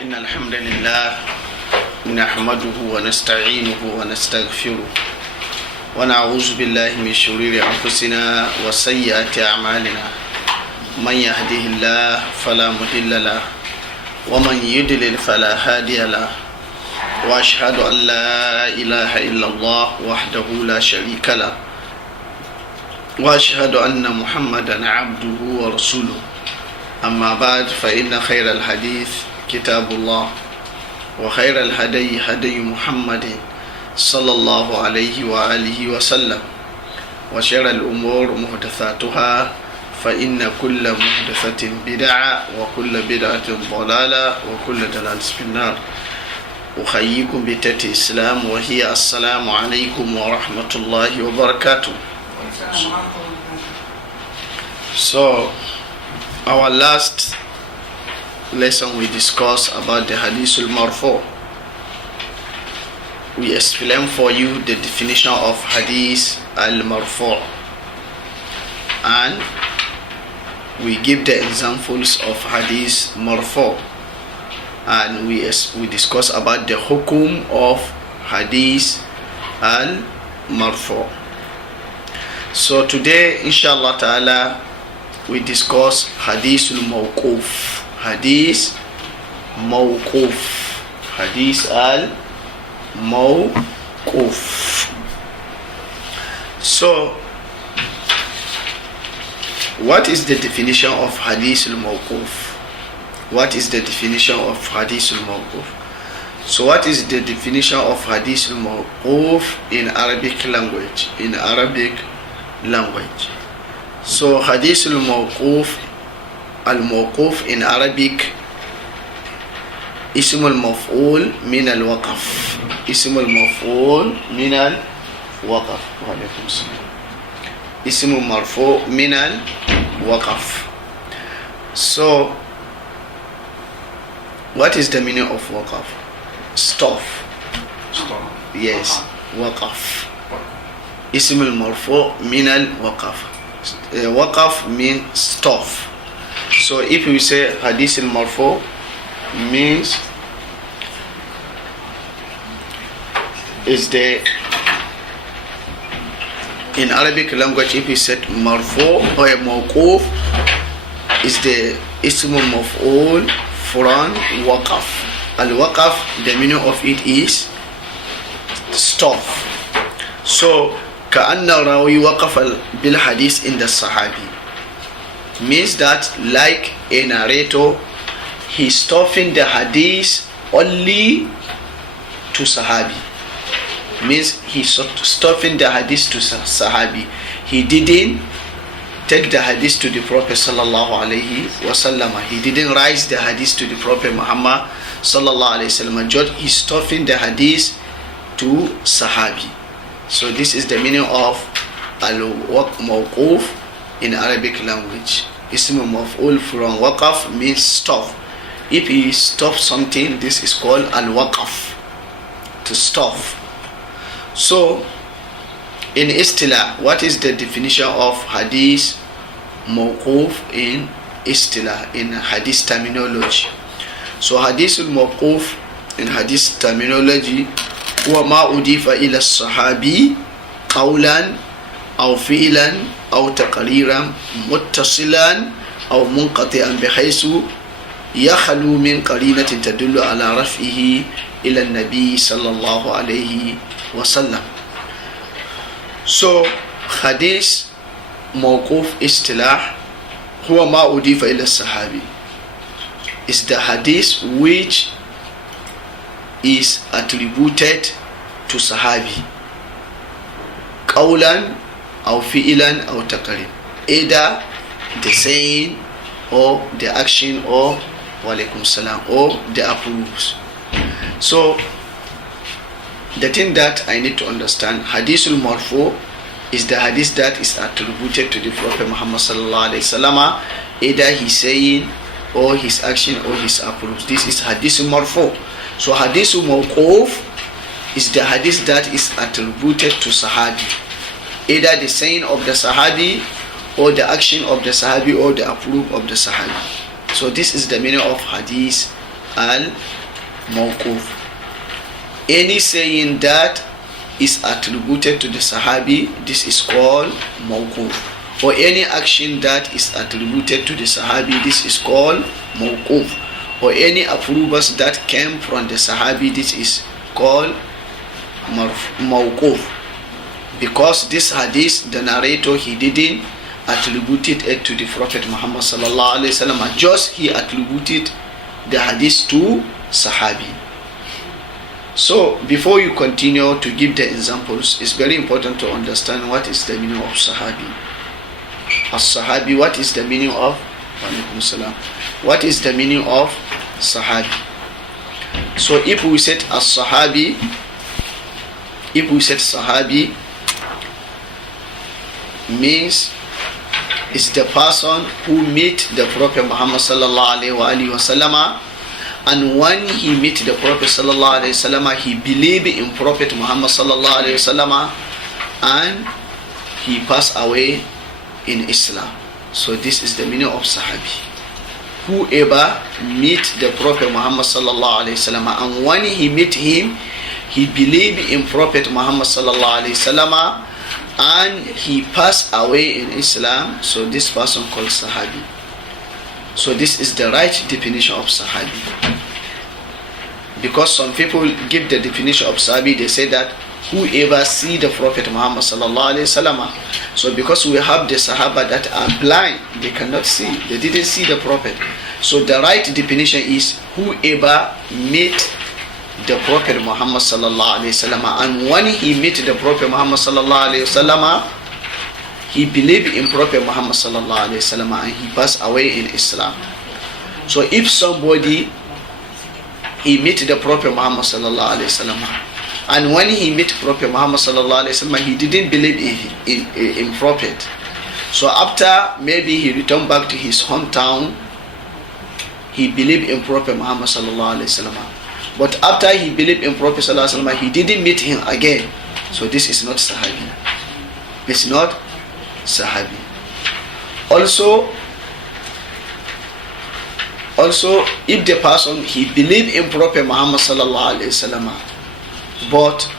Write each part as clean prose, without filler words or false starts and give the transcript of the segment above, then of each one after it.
إن الحمد لله نحمده ونستعينه ونستغفره ونعوذ بالله من شرور أنفسنا وسيئات أعمالنا من يهده الله فلا مضل له ومن يضلل فلا هادي له وأشهد أن لا إله إلا الله وحده لا شريك له وأشهد أن محمدا عبده ورسوله أما بعد فإن خير الحديث كتاب الله وخير الهدي هدي محمد صلى الله عليه وآله وسلم وشر الأمور محدثاتها فإن كل محدثة بدعة وكل بدعة ضلالة وكل ضلالة في النار. أحييكم بتحية الإسلام وهي السلام عليكم ورحمة الله وبركاته. So our last lesson we discussed about the Hadith al-Marfu. We explain for you the definition of Hadith al-Marfu and we give the examples of Hadith Marfu and we discuss about the hukum of Hadith al-Marfu. So today inshallah ta'ala we discuss Hadith al-Mawquf. Hadith Mawquf. Hadith al-Mawquf. So what is the definition of Hadith al-Mawquf? What is the definition of Hadith al-Mawquf? So what is the definition of Hadith al-Mawquf in Arabic language? So Hadith al-Mawquf in Arabic اسم المفعول من الوقف. اسم المفعول من الوقف. وعليكم السلام. اسم مرفوع من الوقف. So what is the meaning of waqaf? Stop. Yes, waqaf. اسم المرفوع من الوقف. Waqaf means stop. So if we say Hadith al-Marfu means is the in Arabic language if we said Marfu or Mawquf is the ism maf'ul from waqaf. Al-waqaf, the meaning of it is stop. So كأن الراوي وقف بالحديث in the Sahabi means that like a narrator he's stopping the hadith only to Sahabi. Means he's stopping the hadith to Sahabi. He didn't take the hadith to the Prophet sallallahu alaihi wasallam. He didn't rise the hadith to the Prophet Muhammad sallallahu alaihi wasallam. Just he's stopping the hadith to Sahabi. So this is the meaning of al-Mawquf in Arabic language. Ism maf'ul from waqaf means stop. If he stops something, this is called al-waqaf, to stop. So in istilah, what is the definition of hadith mawquf in istilah, in hadith terminology? So hadith al-mawquf in hadith terminology huwa ma udifa ila as-sahabi qawlan aw fi'lan aw taqriran muttasilan aw munqati'an bihaythu yakhlu min qarinatin tadullu ala raf'ihi ila an-nabi sallallahu alayhi wa sallam. So hadith mawquf istilah huwa ma udifa ila as-sahabi is the hadith which is attributed to Sahabi qawlan aw fi'lan aw taqrir, either the saying or the action or walaikum salam or the approves. So the thing that I need to understand, Hadith al-Marfu is the hadith that is attributed to the Prophet Muhammad sallallahu alaihi wasallam, either his saying or his action or his approves. This is Hadith al-Marfu. So Hadith al-Mawquf is the hadith that is attributed to Sahabi, either the saying of the Sahabi or the action of the Sahabi or the approve of the Sahabi. So this is the meaning of Hadith al-mawquf. Any saying that is attributed to the Sahabi, this is called mawquf. Or any action that is attributed to the Sahabi, this is called mawquf. Or any approvals that came from the Sahabi, this is called mawquf. Because this hadith, the narrator, he didn't attributed it to the Prophet Muhammad sallallahu alaihi wasallam, just he attributed the hadith to Sahabi. So before you continue to give the examples, it's very important to understand what is the meaning of Sahabi. As-Sahabi, what is the meaning of? What is the meaning of Sahabi? So if we said As-Sahabi, Sahabi means is the person who meet the Prophet Muhammad sallallahu alaihi wasallam, and when he meet the Prophet sallallahu alaihi wasallam, he believe in Prophet Muhammad sallallahu alaihi wasallam, and he passed away in Islam. So this is the meaning of Sahabi. Whoever meet the Prophet Muhammad sallallahu alaihi wasallam, and when he meet him, he believe in Prophet Muhammad sallallahu alaihi wasallam, and he passed away in Islam, so this person called Sahabi. So this is the right definition of Sahabi. Because some people give the definition of Sahabi, they say that whoever see the Prophet Muhammad sallallahu alaihi wasallam. So because we have the Sahaba that are blind, they cannot see, they didn't see the Prophet. So the right definition is whoever meet the Prophet Muhammad sallallahu alaihi wasallam, and when he met the Prophet Muhammad sallallahu alaihi wasallam, he believed in Prophet Muhammad sallallahu alaihi wasallam, and he passed away in Islam. So if somebody he met the Prophet Muhammad sallallahu alaihi wasallam, and when he met Prophet Muhammad sallallahu alaihi wasallam, he didn't believe in Prophet. So after maybe he returned back to his hometown, he believed in Prophet Muhammad sallallahu alaihi wasallam. But after he believed in Prophet sallallahu alaihi wasallam, he didn't meet him again. So this is not Sahabi. It's not Sahabi. Also, if the person he believed in Prophet Muhammad sallallahu alaihi wasallam, but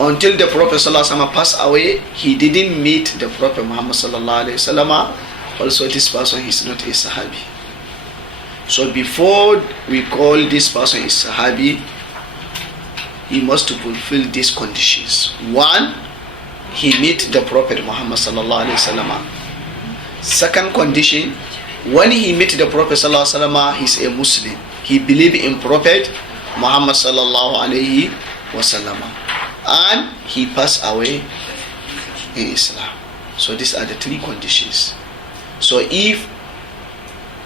until the Prophet sallallahu alaihi wasallam passed away, he didn't meet the Prophet Muhammad sallallahu alaihi wasallam, also this person is not a Sahabi. So before we call this person a Sahabi, he must fulfill these conditions. One, he meet the Prophet Muhammad sallallahu alaihi wasallam. Second condition, when he met the Prophet sallallahu alaihi wasallam, he's a Muslim. He believed in Prophet Muhammad sallallahu alaihi wasallam, and he passed away in Islam. So these are the three conditions. So if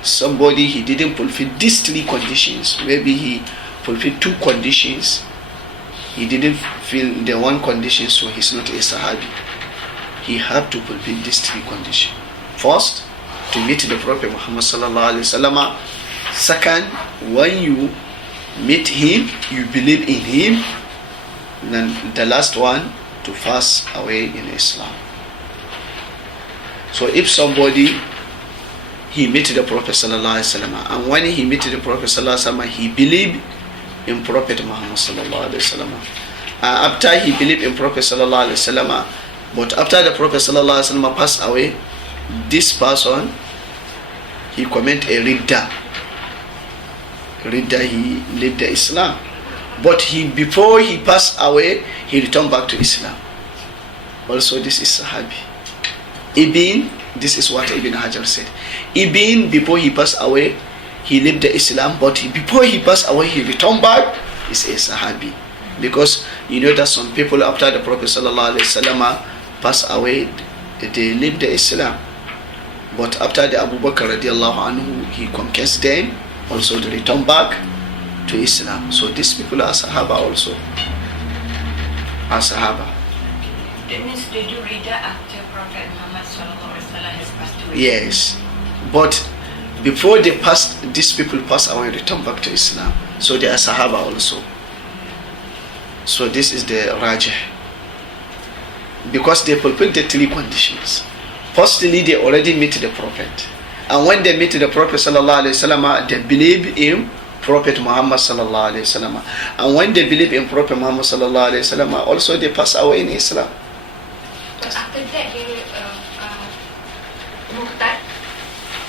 somebody he didn't fulfill these three conditions, maybe he fulfilled two conditions, he didn't fulfill the one condition, so he's not a Sahabi. He have to fulfill these three conditions. First, to meet the Prophet Muhammad sallallahu alaihi wasallam. Second, when you meet him, you believe in him. And then the last one, to pass away in Islam. So if somebody he met the Prophet sallallahu alaihi wasallam, and when he met the Prophet sallallahu alaihi wasallam, he believed in Prophet Muhammad sallallahu alaihi wasallam. After he believed in Prophet sallallahu alaihi wasallam, but after the Prophet sallallahu alaihi wasallam passed away, this person he commit a ridda. He left the Islam, but before he passed away, he returned back to Islam. Also, this is Sahabi. This is what Ibn Hajar said. Before he passed away, he left the Islam, but before he passed away, he returned back. Is a Sahabi, because you know that some people after the Prophet sallallahu alaihi wasallam passed away, they left the Islam, but after the Abu Bakr radiallahu anhu, he conquers them, also to return back to Islam. So these people are Sahaba also. Are Sahaba. That means they do read that after Prophet Muhammad sallallahu alaihi wasallam has passed away. Yes, but before these people pass away, return back to Islam. So they are Sahaba also. So this is the Rajah, because they fulfill the three conditions. Firstly, they already met the Prophet, and when they met the Prophet sallallahu alaihi wasallam, they believe in Prophet Muhammad sallallahu alaihi wasallam. And when they believe in Prophet Muhammad sallallahu alaihi wasallam, also they pass away in Islam. But after that, they murtad,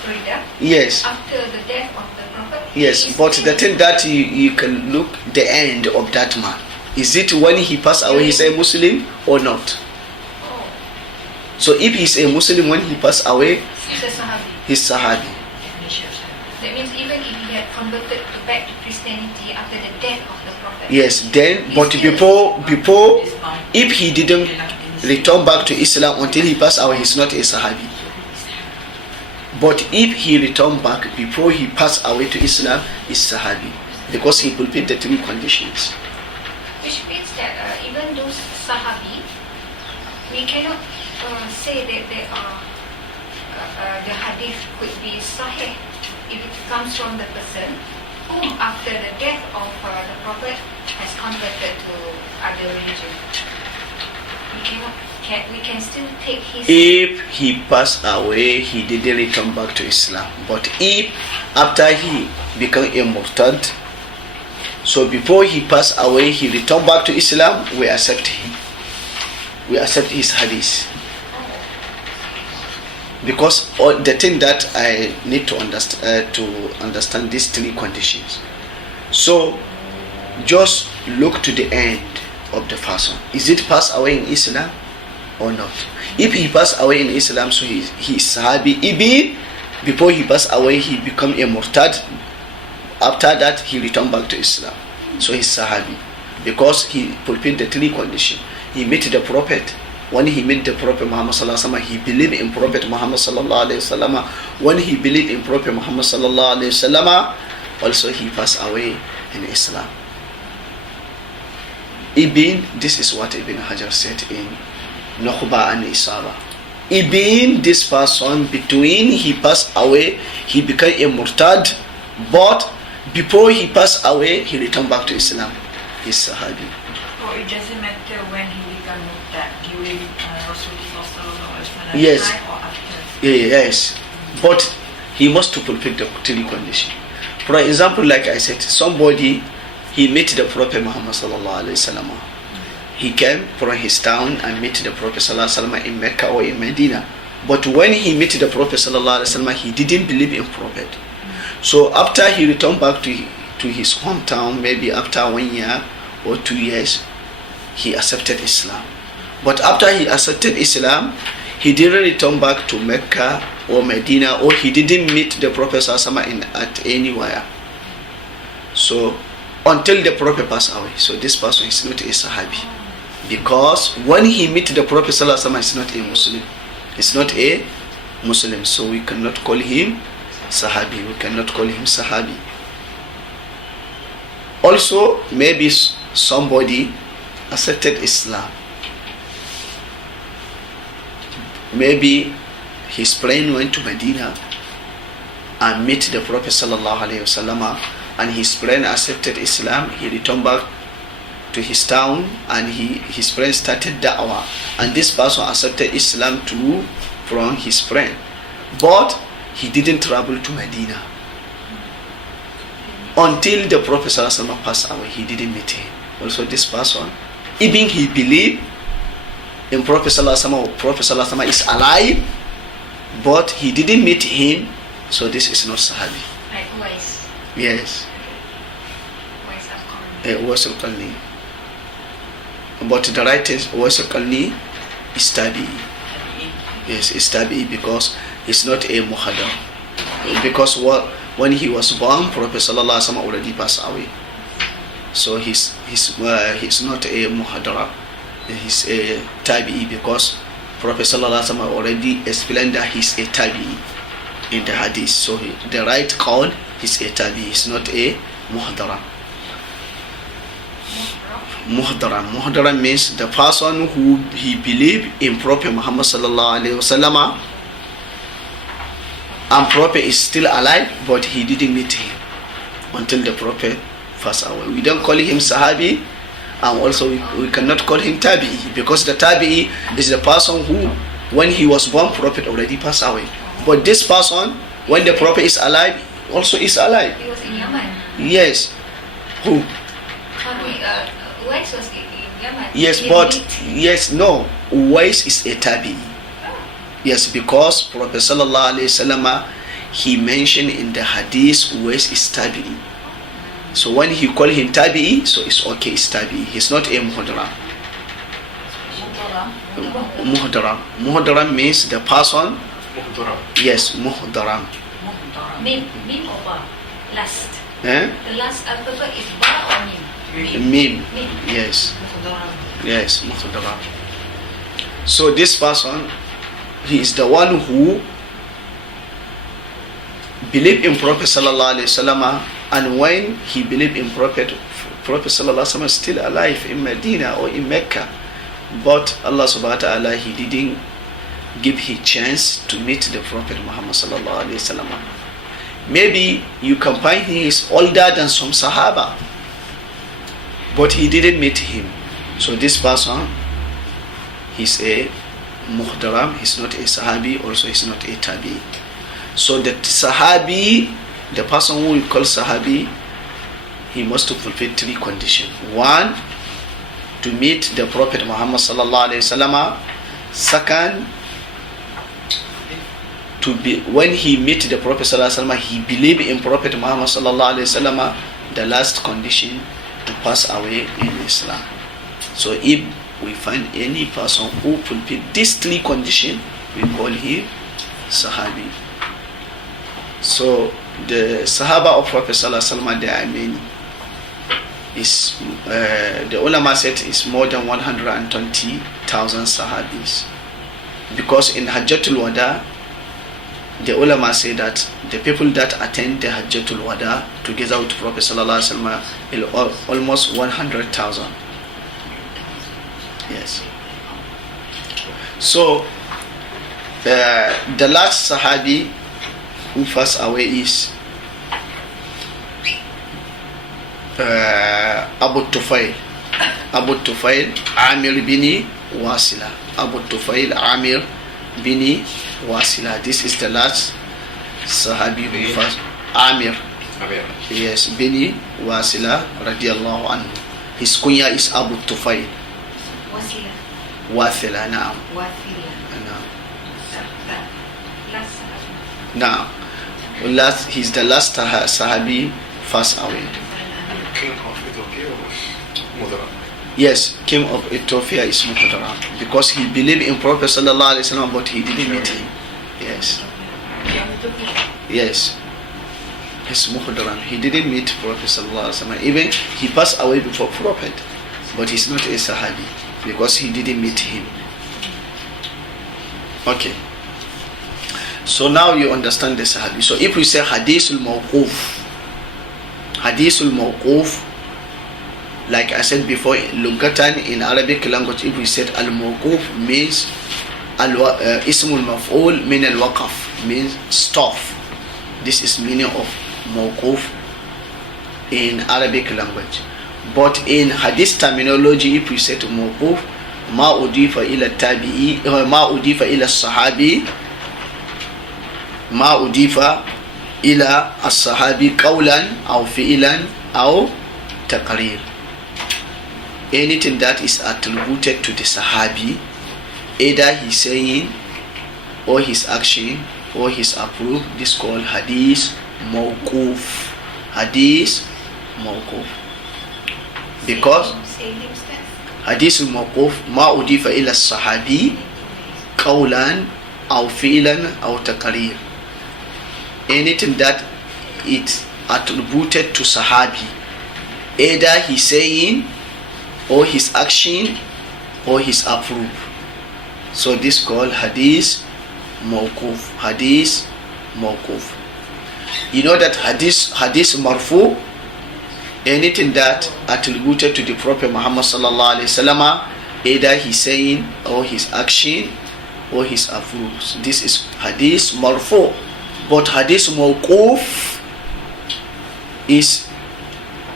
Rida. Yes. After the death of the Prophet. Yes, but the thing that you can look the end of that man. Is it when he passed away he's a Muslim or not? Oh, So if he's a Muslim when he passed away, he's a Sahabi. he's Sahabi. That means even if he had converted back to Christianity after the death of the Prophet. Yes, then but before if he didn't return back to Islam until he passed away, he's not a Sahabi. But if he returned back before he passed away to Islam, he's Sahabi because he fulfilled the three conditions. Which means that even those Sahabi, we cannot say that they are the hadith could be sahih if it comes from the person who after the death of the Prophet has converted to other religion. We can still take his... If he passed away, he didn't return back to Islam. But if after he became a murtad, so before he passed away, he returned back to Islam, we accept him. We accept his hadith. Because the thing that I need to understand these three conditions. So just look to the end of the person. Is it passed away in Islam or not? If he passed away in Islam, so he is Sahabi. Even before he passed away, he become a murtad. After that, he returned back to Islam. So he's Sahabi because he fulfilled the three conditions. He met the Prophet. When he met the Prophet Muhammad sallallahu alaihi wasallam, he believed in Prophet Muhammad sallallahu alaihi wasallam. When he believed in Prophet Muhammad sallallahu alaihi wasallam, also he passed away in Islam. This is what Ibn Hajar said in Nukhba and Isaba. This person, between he passed away, he became a murtad, but before he passed away, he returned back to Islam. He's Sahabi. So it doesn't matter when he became murtad, during Rasulullah sallallahu alaihi wasallam Yes. time or after. Yes, but he must fulfill the three conditions. For example, like I said, somebody, he met the Prophet Muhammad sallallahu alaihi wasallam. He came from his town and met the Prophet sallallahu alaihi wasallam in Mecca or in Medina. But when he met the Prophet sallallahu alaihi wasallam, he didn't believe in Prophet. So after he returned back to his hometown, maybe after 1 year or 2 years, he accepted Islam. But after he accepted Islam, he didn't return back to Mecca or Medina, or he didn't meet the Prophet sallallahu alaihi wasallam at anywhere. So until the Prophet passed away, so this person is not a Sahabi, because when he met the Prophet sallallahu alaihi wasallam, he's not a Muslim. He's not a Muslim, so we cannot call him Sahabi. We cannot call him Sahabi. Also, maybe somebody accepted Islam. Maybe his friend went to Medina and met the Prophet sallallahu alaihi wasallam, and his friend accepted Islam. He returned back to his town, and his friend started dakwah, and this person accepted Islam too from his friend, but he didn't travel to Medina until the Prophet sallallahu alaihi wasallam passed away. He didn't meet him. Also, this person, even he believed in Prophet sallallahu alaihi wasallam, Prophet sallallahu alaihi wasallam is alive, but he didn't meet him. So this is not Sahabi. Like Uwais. Yes. Uwais Uwais al-Qarni. al-Qarni. But the right is Uwais al-Qarni is Tabi'i. Yes, it's Tabi'i because he's not a muhadar. Because when he was born, Prophet sallallahu alaihi wasallam already passed away. So he's not a muhadara. He's a Tabi'i because Prophet sallallahu alaihi wasallam already explained that he's a Tabi'i in the hadith. So the right call is a Tabi'i. He's not a muhadara. Muhdara means the person who he believed in Prophet Muhammad sallallahu alaihi wasallam, and Prophet is still alive, but he didn't meet him until the Prophet passed away. We don't call him Sahabi, and also we cannot call him Tabi'i, because the Tabi'i is the person who, when he was born, Prophet already passed away. But this person, when the Prophet is alive, also is alive. He was in Yemen. Yes. Who? Uwais was in Yemen. Yes, but yes, no. Uwais is a tabi. Yes, because Prophet sallallahu alaihi wasallam, he mentioned in the hadith Uwais is tabi. So when he call him tabi, so it's okay, it's tabi. He's not a muhdaram. Muhdaram means the person. Yes, muhdaram. Mim or ba? Last. Eh? The last alphabet is ba or mim? Mim. Yes. Yes, muhdaram. So this person, he is the one who believed in Prophet sallallahu alaihi wasallam, and when he believed in Prophet sallallahu alaihi wasallam is still alive in Medina or in Mecca, but Allah subhanahu wa ta'ala, he didn't give him chance to meet the Prophet Muhammad sallallahu alaihi wasallam. Maybe you can find he is older than some Sahaba, but he didn't meet him. So this person, he's a muhdaram, he's not a Sahabi, also he's not a Tabi. So the Sahabi, the person who we call Sahabi, he must fulfill 3 conditions. 1, to meet the Prophet Muhammad sallallahu alaihi wasallam. Second, to be, when he meet the Prophet sallallahu alaihi wasallam, he believe in Prophet Muhammad sallallahu alaihi wasallam. The last condition, to pass away in Islam. So if we find any person who fulfill these 3 conditions, we call him Sahabi. So the Sahaba of Prophet sallallahu alaihi wasallam, there are many. Is the ulama said is more than 120,000 Sahabis, because in Hajjatul Wada, the ulama say that the people that attend the Hajjatul Wada together with Prophet sallallahu alaihi wasallam is almost 100,000. Yes. So the last Sahabi who passed away is Abu Tufail Amir bin Wasila. Abu Tufail Amir bin Wasila. This is the last Sahabi who passed. Amir. Yes, bin Wasila radiallahu anhu. His kunya is Abu Tufail. Wasila, now. Now, he's the last Sahabi passed away. King of Ethiopia was Mudaram. Yes, King of Ethiopia is Mudaram, because he believed in Prophet sallallahu alaihi wasallam, but he didn't meet him. Yes. Yes. He's Mudaram. He didn't meet Prophet sallallahu alaihi wasallam. Even he passed away before Prophet, but he's not a Sahabi because he didn't meet him. Okay. So now you understand the Sahabi. So if we say Hadithul Mawquf, like I said before, Lugatan in Arabic language, if we said al-mawquf means ismul maf'ul min al-waqaf, means stop. This is meaning of mawquf in Arabic language. But in hadith terminology, if we said mawquf, ma udifa ila tabi'i, ma udifa ila sahabi, ma udifa ila as-sahabi qawlan aw fi'lan aw taqrir. Anything that is attributed to the Sahabi, either his saying or his action or his approve, this called hadith mawquf. Hadith mawquf. Because hadith mawquf ma udifa ila as-sahabi qawlan aw fi'lan aw taqrir. Anything that it's attributed to Sahabi, either his saying or his action or his approve. So this called hadith mawquf. Hadith mawquf. You know that hadith marfu, anything that attributed to the Prophet Muhammad sallallahu alaihi wasallam, either his saying or his action or his approve. This is hadith marfu. But hadith mawquf is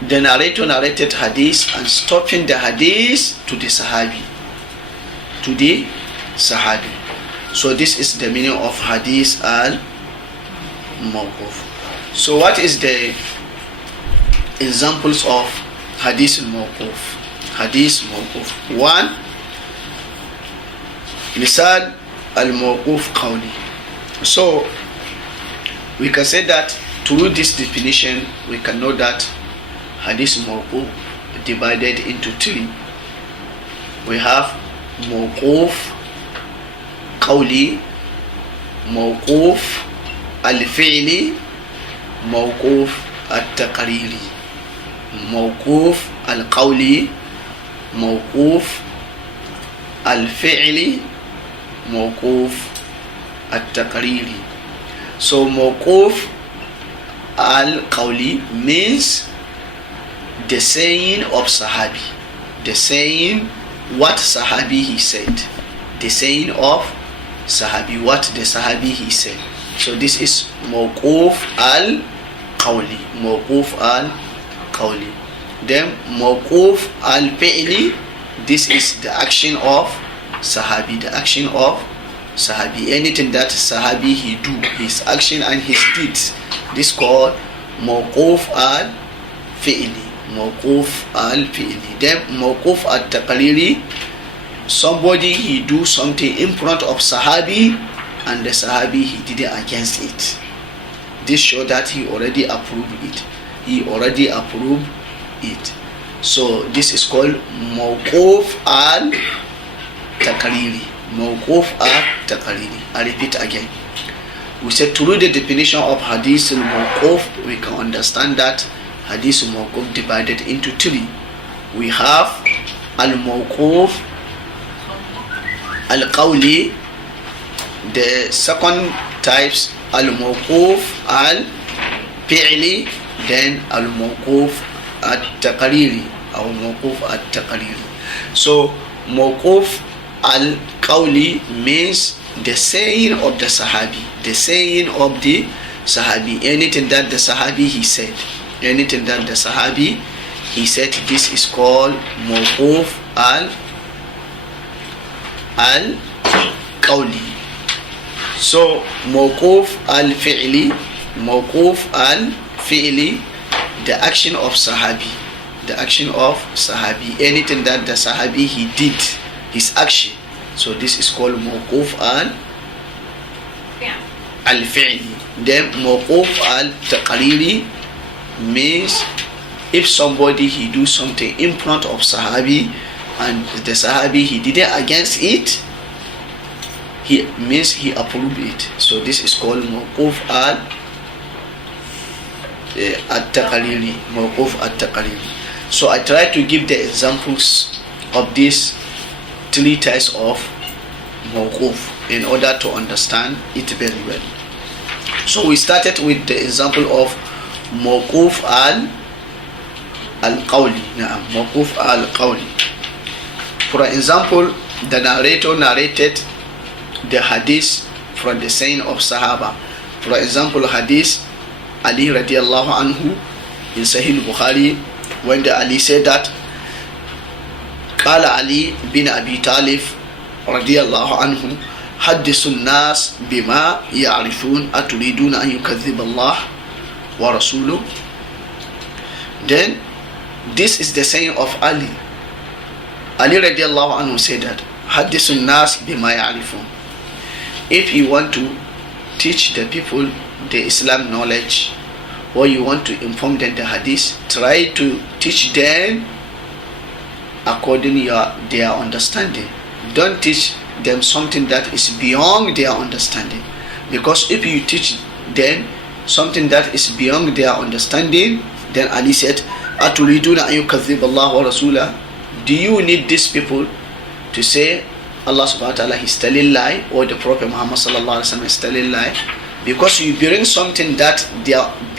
the narrator narrated hadith and stopping the hadith to the Sahabi. So this is the meaning of hadith al-mawquf. So what is the examples of hadith al-mawquf. Hadith mawquf. One, misal al-mawquf qawli. So we can say that through this definition we can know that hadith mawquf divided into three. We have mawquf qawli, mawquf al-fi'li, mawquf al-taqriri. Mawquf al-qawli, mawquf al-fi'li, mawquf al-taqriri. So mawquf al-qawli means the saying of Sahabi, the saying what Sahabi he said, the saying of Sahabi, what the Sahabi he said. So this is mawquf al-qawli, mawquf al-qawli. Then mawquf al-fi'li, this is the action of Sahabi, the action of Sahabi. Anything that Sahabi he do, his action and his deeds, this called mawquf al-fi'li, mawquf al-fi'li. Then mawquf al-taqriri, somebody he do something in front of Sahabi and the Sahabi he did it against it. This show that he already approved it. He already approved it. So this is called mawquf al-taqriri. Mawquf al-taqriri. I repeat again. We said through the definition of hadith al-mawquf, we can understand that hadith al-mawquf divided into three. We have al-mawquf al-qawli. The second types al-mawquf al-fi'li, then al-mawquf al-taqriri or mawquf al-taqriri. So mawquf al-qawli means the saying of the Sahabi, the saying of the Sahabi, anything that the Sahabi he said, anything that the Sahabi he said, this is called mawquf al-qawli. So mawquf al-fi'li, mawquf al-fi'li, the action of Sahabi, the action of Sahabi, anything that the Sahabi he did, his action. So this is called mawquf al-fi'li. Then mawquf al-taqriri means if somebody he do something in front of Sahabi and the Sahabi he did it against it, he means he approved it. So this is called mawquf al-taqriri, mawquf al-taqriri. So I try to give the examples of these three types of mawquf in order to understand it very well. So we started with the example of mawquf al-qawli. Mawquf al-qawli. For example, the narrator narrated the hadith from the saying of Sahaba. For example, hadith Ali radiallahu anhu in Sahih Bukhari, when the Ali said that قال علي بن أبي طالب رضي الله عنه حدثوا الناس بما يعرفون أتريدون أن يكذب الله ورسوله. Then this is the saying of Ali. Ali radiallahu anhu said that حدثوا الناس بما يعرفون. If you want to teach the people the Islam knowledge, or you want to inform them the hadith, try to teach them according to their understanding. Don't teach them something that is beyond their understanding, because if you teach them something that is beyond their understanding, then Ali said, "Aturiduna an yukadhib Allah wa Rasulah." Do you need these people to say Allah subhanahu wa ta'ala is telling lie, or the Prophet Muhammad sallallahu alaihi wasallam is telling lie? Because you bring something that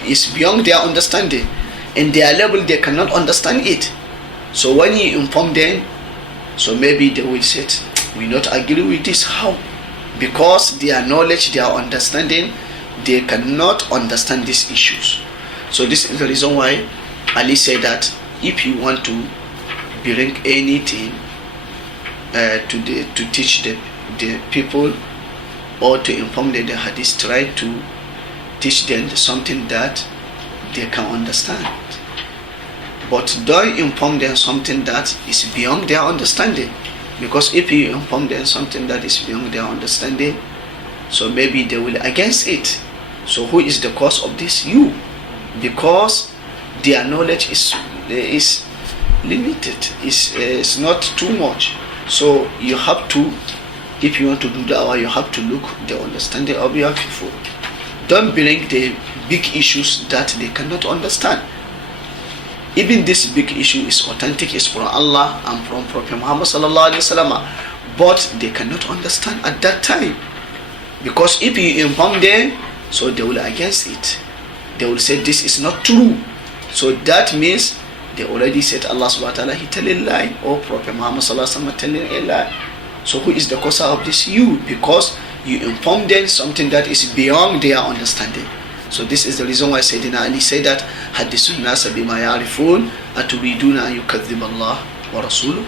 is beyond their understanding, in their level they cannot understand it. So when you inform them, so maybe they will say, we not agree with this. How? Because their knowledge, their understanding, they cannot understand these issues. So this is the reason why Ali said that if you want to bring anything to teach the people or to inform them the hadith, try to teach them something that they can understand. But don't inform them something that is beyond their understanding. Because if you inform them something that is beyond their understanding, so maybe they will against it. So who is the cause of this? You. Because their knowledge is limited, is not too much. So you have to, if you want to do da'wah, you have to look the understanding of your people. Don't bring the big issues that they cannot understand. Even this big issue is authentic, is from Allah and from Prophet Muhammad sallallahu alaihi wasallam, but they cannot understand at that time. Because if you inform them, so they will against it. They will say this is not true. So that means they already said Allah subhanahu wa ta'ala, he telling lie, or Prophet Muhammad sallallahu alaihi wasallam telling a lie. So who is the cause of this? You, because you inform them something that is beyond their understanding. So this is the reason why Sayyidina Ali said that حَدِّثُ النَّاسَ بِمَا يَعْرِفُونَ أَتُرِيدُونَ أَن يُكَذِّبَ اللَّهُ وَرَسُولُهُ.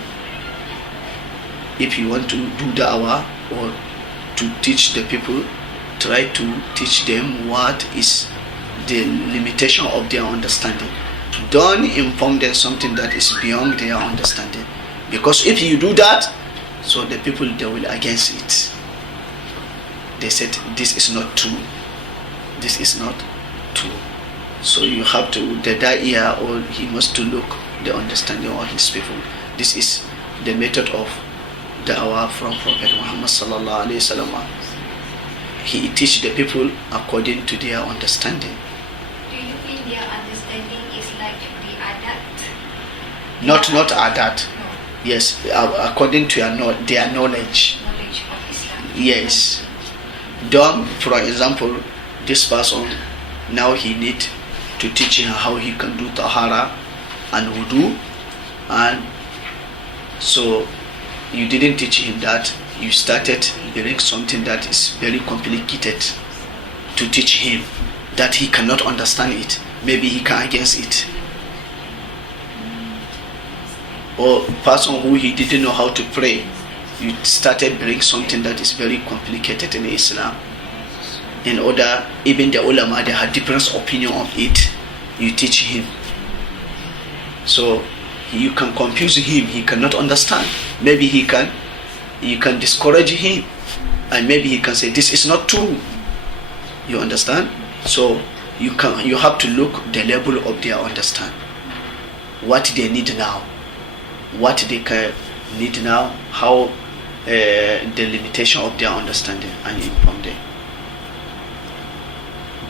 If you want to do da'wah or to teach the people, try to teach them what is the limitation of their understanding. Don't inform them something that is beyond their understanding. Because if you do that, so the people, they will against it. They said this is not true. This is not true. So you have to, the da'iyah, or he must to look the understanding of his people. This is the method of da'wah from Prophet Muhammad sallallahu alaihi wasallam. He teach the people according to their understanding. Do you feel their understanding is like the adat? Not adat. No. Yes, according to their knowledge. Knowledge of Islam. Yes. Don't, for example, this person, now he need to teach him how he can do tahara and wudu, and so you didn't teach him that. You started doing something that is very complicated to teach him, that he cannot understand it. Maybe he can against it. Or person who he didn't know how to pray, you started bringing something that is very complicated in Islam. In order, even the ulama, they had different opinion of it, you teach him. So you can confuse him, he cannot understand. Maybe you can discourage him, and maybe he can say this is not true. You understand? So you have to look the level of their understand, what they need now, what they can need now, how the limitation of their understanding, and inform them.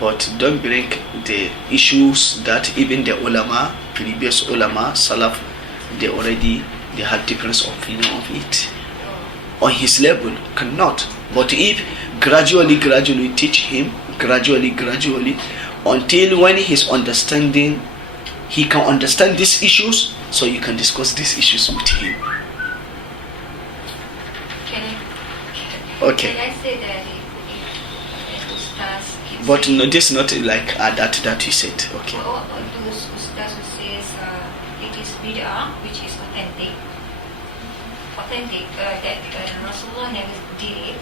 But don't bring the issues that even the ulama, previous ulama, salaf, they had different opinion of it. On his level, cannot. But if gradually teach him, gradually, until when his understanding, he can understand these issues, so you can discuss these issues with him. Okay. Can I say that but no, this is not like that you said. Okay. Or those ustaz who says it is bid'ah, which is authentic, that Rasulullah never did it,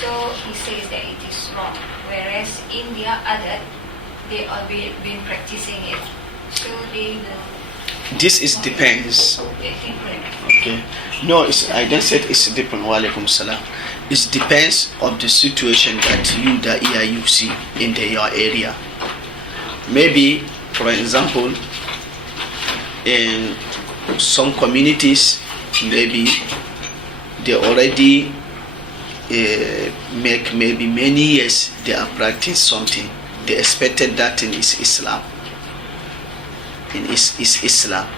so he says that it is wrong. Whereas in their adat, they are been practicing it, so they will. This is depends. Okay. No, I don't say it's different. Wa alaikum salam. It depends of the situation that you see in your area. Maybe, for example, in some communities, maybe they already make maybe many years they are practicing something. They expected that in Islam. Is Islam.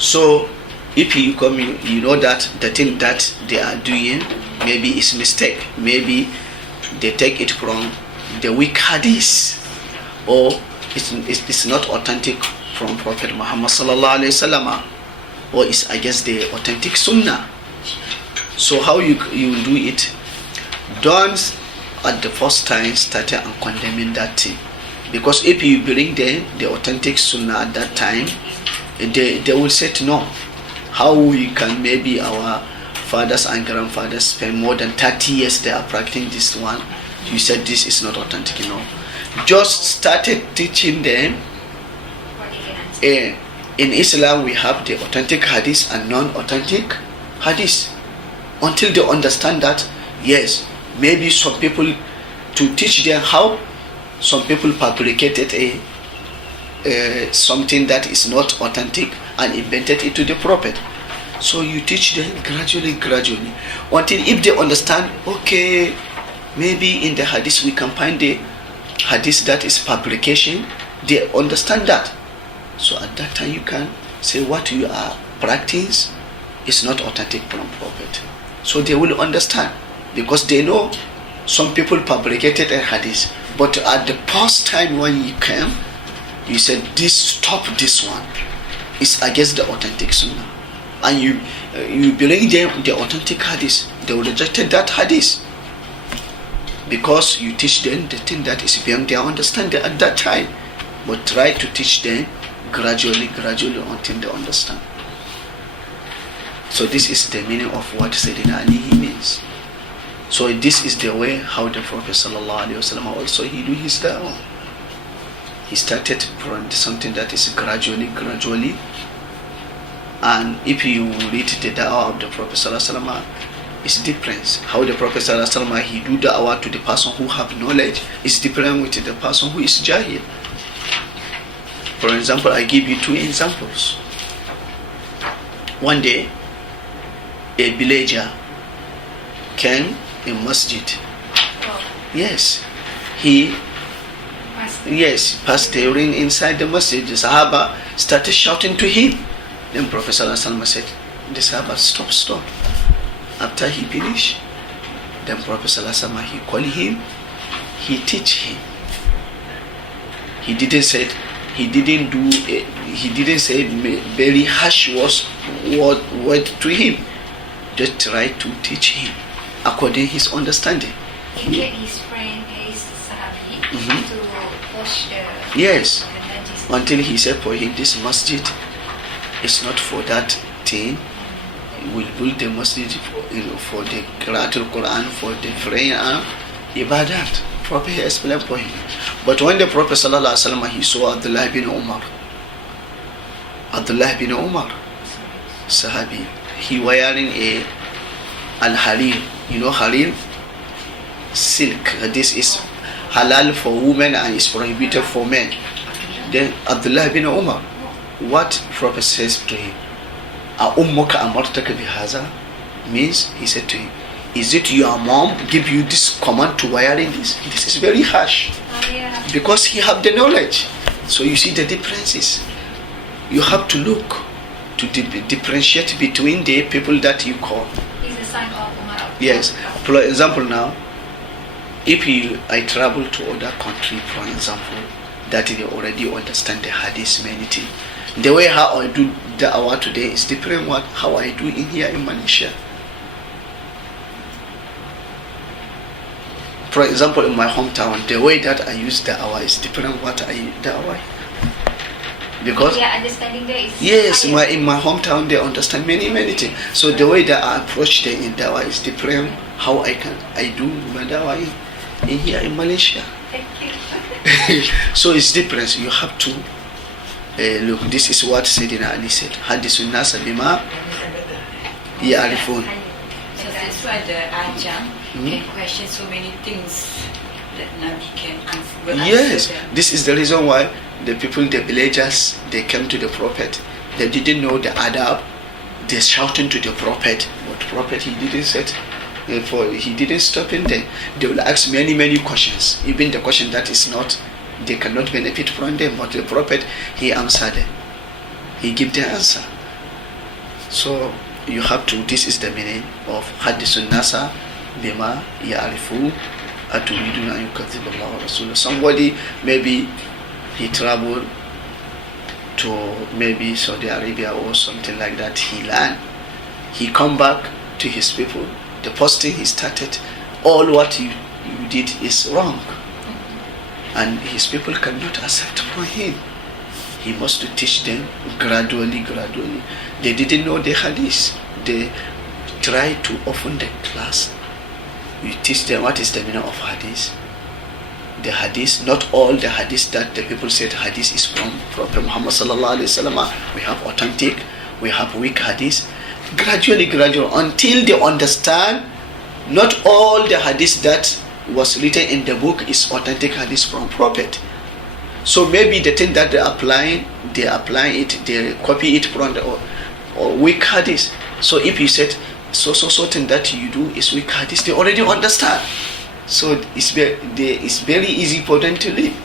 So if you come in, you know that the thing that they are doing maybe is mistake. Maybe they take it from the weak hadith, or it's not authentic from Prophet Muhammad sallallahu alaihi wasallam, or it's against the authentic sunnah. So how you do it? Don't at the first time start and condemning that thing, because if you bring them the authentic sunnah at that time, they will say no. How we can, maybe our fathers and grandfathers spend more than 30 years they are practicing this one. You said this is not authentic, Just started teaching them In Islam, we have the authentic hadith and non-authentic hadith. Until they understand that, yes, maybe some people, to teach them how, some people fabricated something that is not authentic and invented it to the Prophet. So you teach them gradually, until if they understand, okay, maybe in the hadith we can find the hadith that is fabrication, they understand that. So at that time you can say what you are practicing is not authentic from Prophet. So they will understand, because they know some people fabricated a hadith, but at the first time when you came, you said, stop this one, it's against the authentic sunnah, and you bring them the authentic hadith, they will reject that hadith, because you teach them the thing that is beyond their understanding at that time. But try to teach them gradually until they understand. So this is the meaning of what Sayyidina Ali means. So this is the way how the Prophet ﷺ also he do his da'wah. He started from something that is gradually, and if you read the da'wah of the Prophet ﷺ, it's different. How the Prophet ﷺ he do da'wah to the person who have knowledge is different with the person who is jahil. For example, I give you 2 examples. One day, a villager came in masjid. Yes, he passed the ring inside the masjid. The Sahaba started shouting to him. Then Prophet ﷺ said, the Sahaba, stop. After he finished, then Prophet ﷺ he called him, he teach him. He didn't say very harsh word to him. Just try to teach him according to his understanding. He get his friend, his sahabi, to wash the... Yes, najis. until he said for him, this masjid is not for that thing. We will build the masjid for the Qira'atul Quran, for the prayer, ibadat. Prophet explained for him. But when the Prophet ﷺ he saw Abdullah bin Umar, Sahabi, he wearing a al-Harir, Harir, silk. This is halal for women and is prohibited for men. Then Abdullah bin Umar, what Prophet says to him, "Ummuka amartaka bihaza," means he said to him, is it your mom give you this command to wearing this? This is very harsh. Because he have the knowledge. So you see the differences. You have to look to differentiate between the people that you call. He's a son of Umar. Yes. For example now, if I travel to other country, for example, that they already understand the hadith many things. The way how I do da'wah today is different how I do in here in Malaysia. For example, in my hometown, the way that I use da'wah is different what I da'wah. Because understanding there is yes, in my hometown they understand many things. So the way that I approach them in da'wah is different how I do my da'wah in here in Malaysia. Thank you. So it's different. You have to look. This is what Sayyidina Ali said. Hadithun nasa bima ya'rifun. So that's why the Ajam can question so many things that Nabi can answer. Yes, this is the reason why the villagers, they came to the Prophet. They didn't know the adab. They shouting to the Prophet. But Prophet, he didn't he didn't stop in there. They will ask many questions. Even the question that is not, they cannot benefit from them. But the Prophet, he answered them. He gave the answer. So you have to, this is the meaning of Hadithun Nasa Bima Ya'rifu Aturiduna an yukadhiballahu wa Rasulahu. Somebody, maybe he traveled to maybe Saudi Arabia or something like that, he learned. He come back to his people. The first thing he started, all what you did is wrong. And his people cannot accept from him. He must teach them gradually. They didn't know the hadith. They try to open the class. You teach them what is the meaning of hadith. the hadith, not all the hadith that the people said hadith is from Prophet Muhammad sallallahu alaihi wasallam. We have authentic, we have weak hadith. Gradually, until they understand not all the hadith that was written in the book is authentic hadith from Prophet. So maybe the thing that they apply it, they copy it from the or weak hadith. So if you said so thing that you do is weak hadith, they already understand. So it's very easy for them to leave.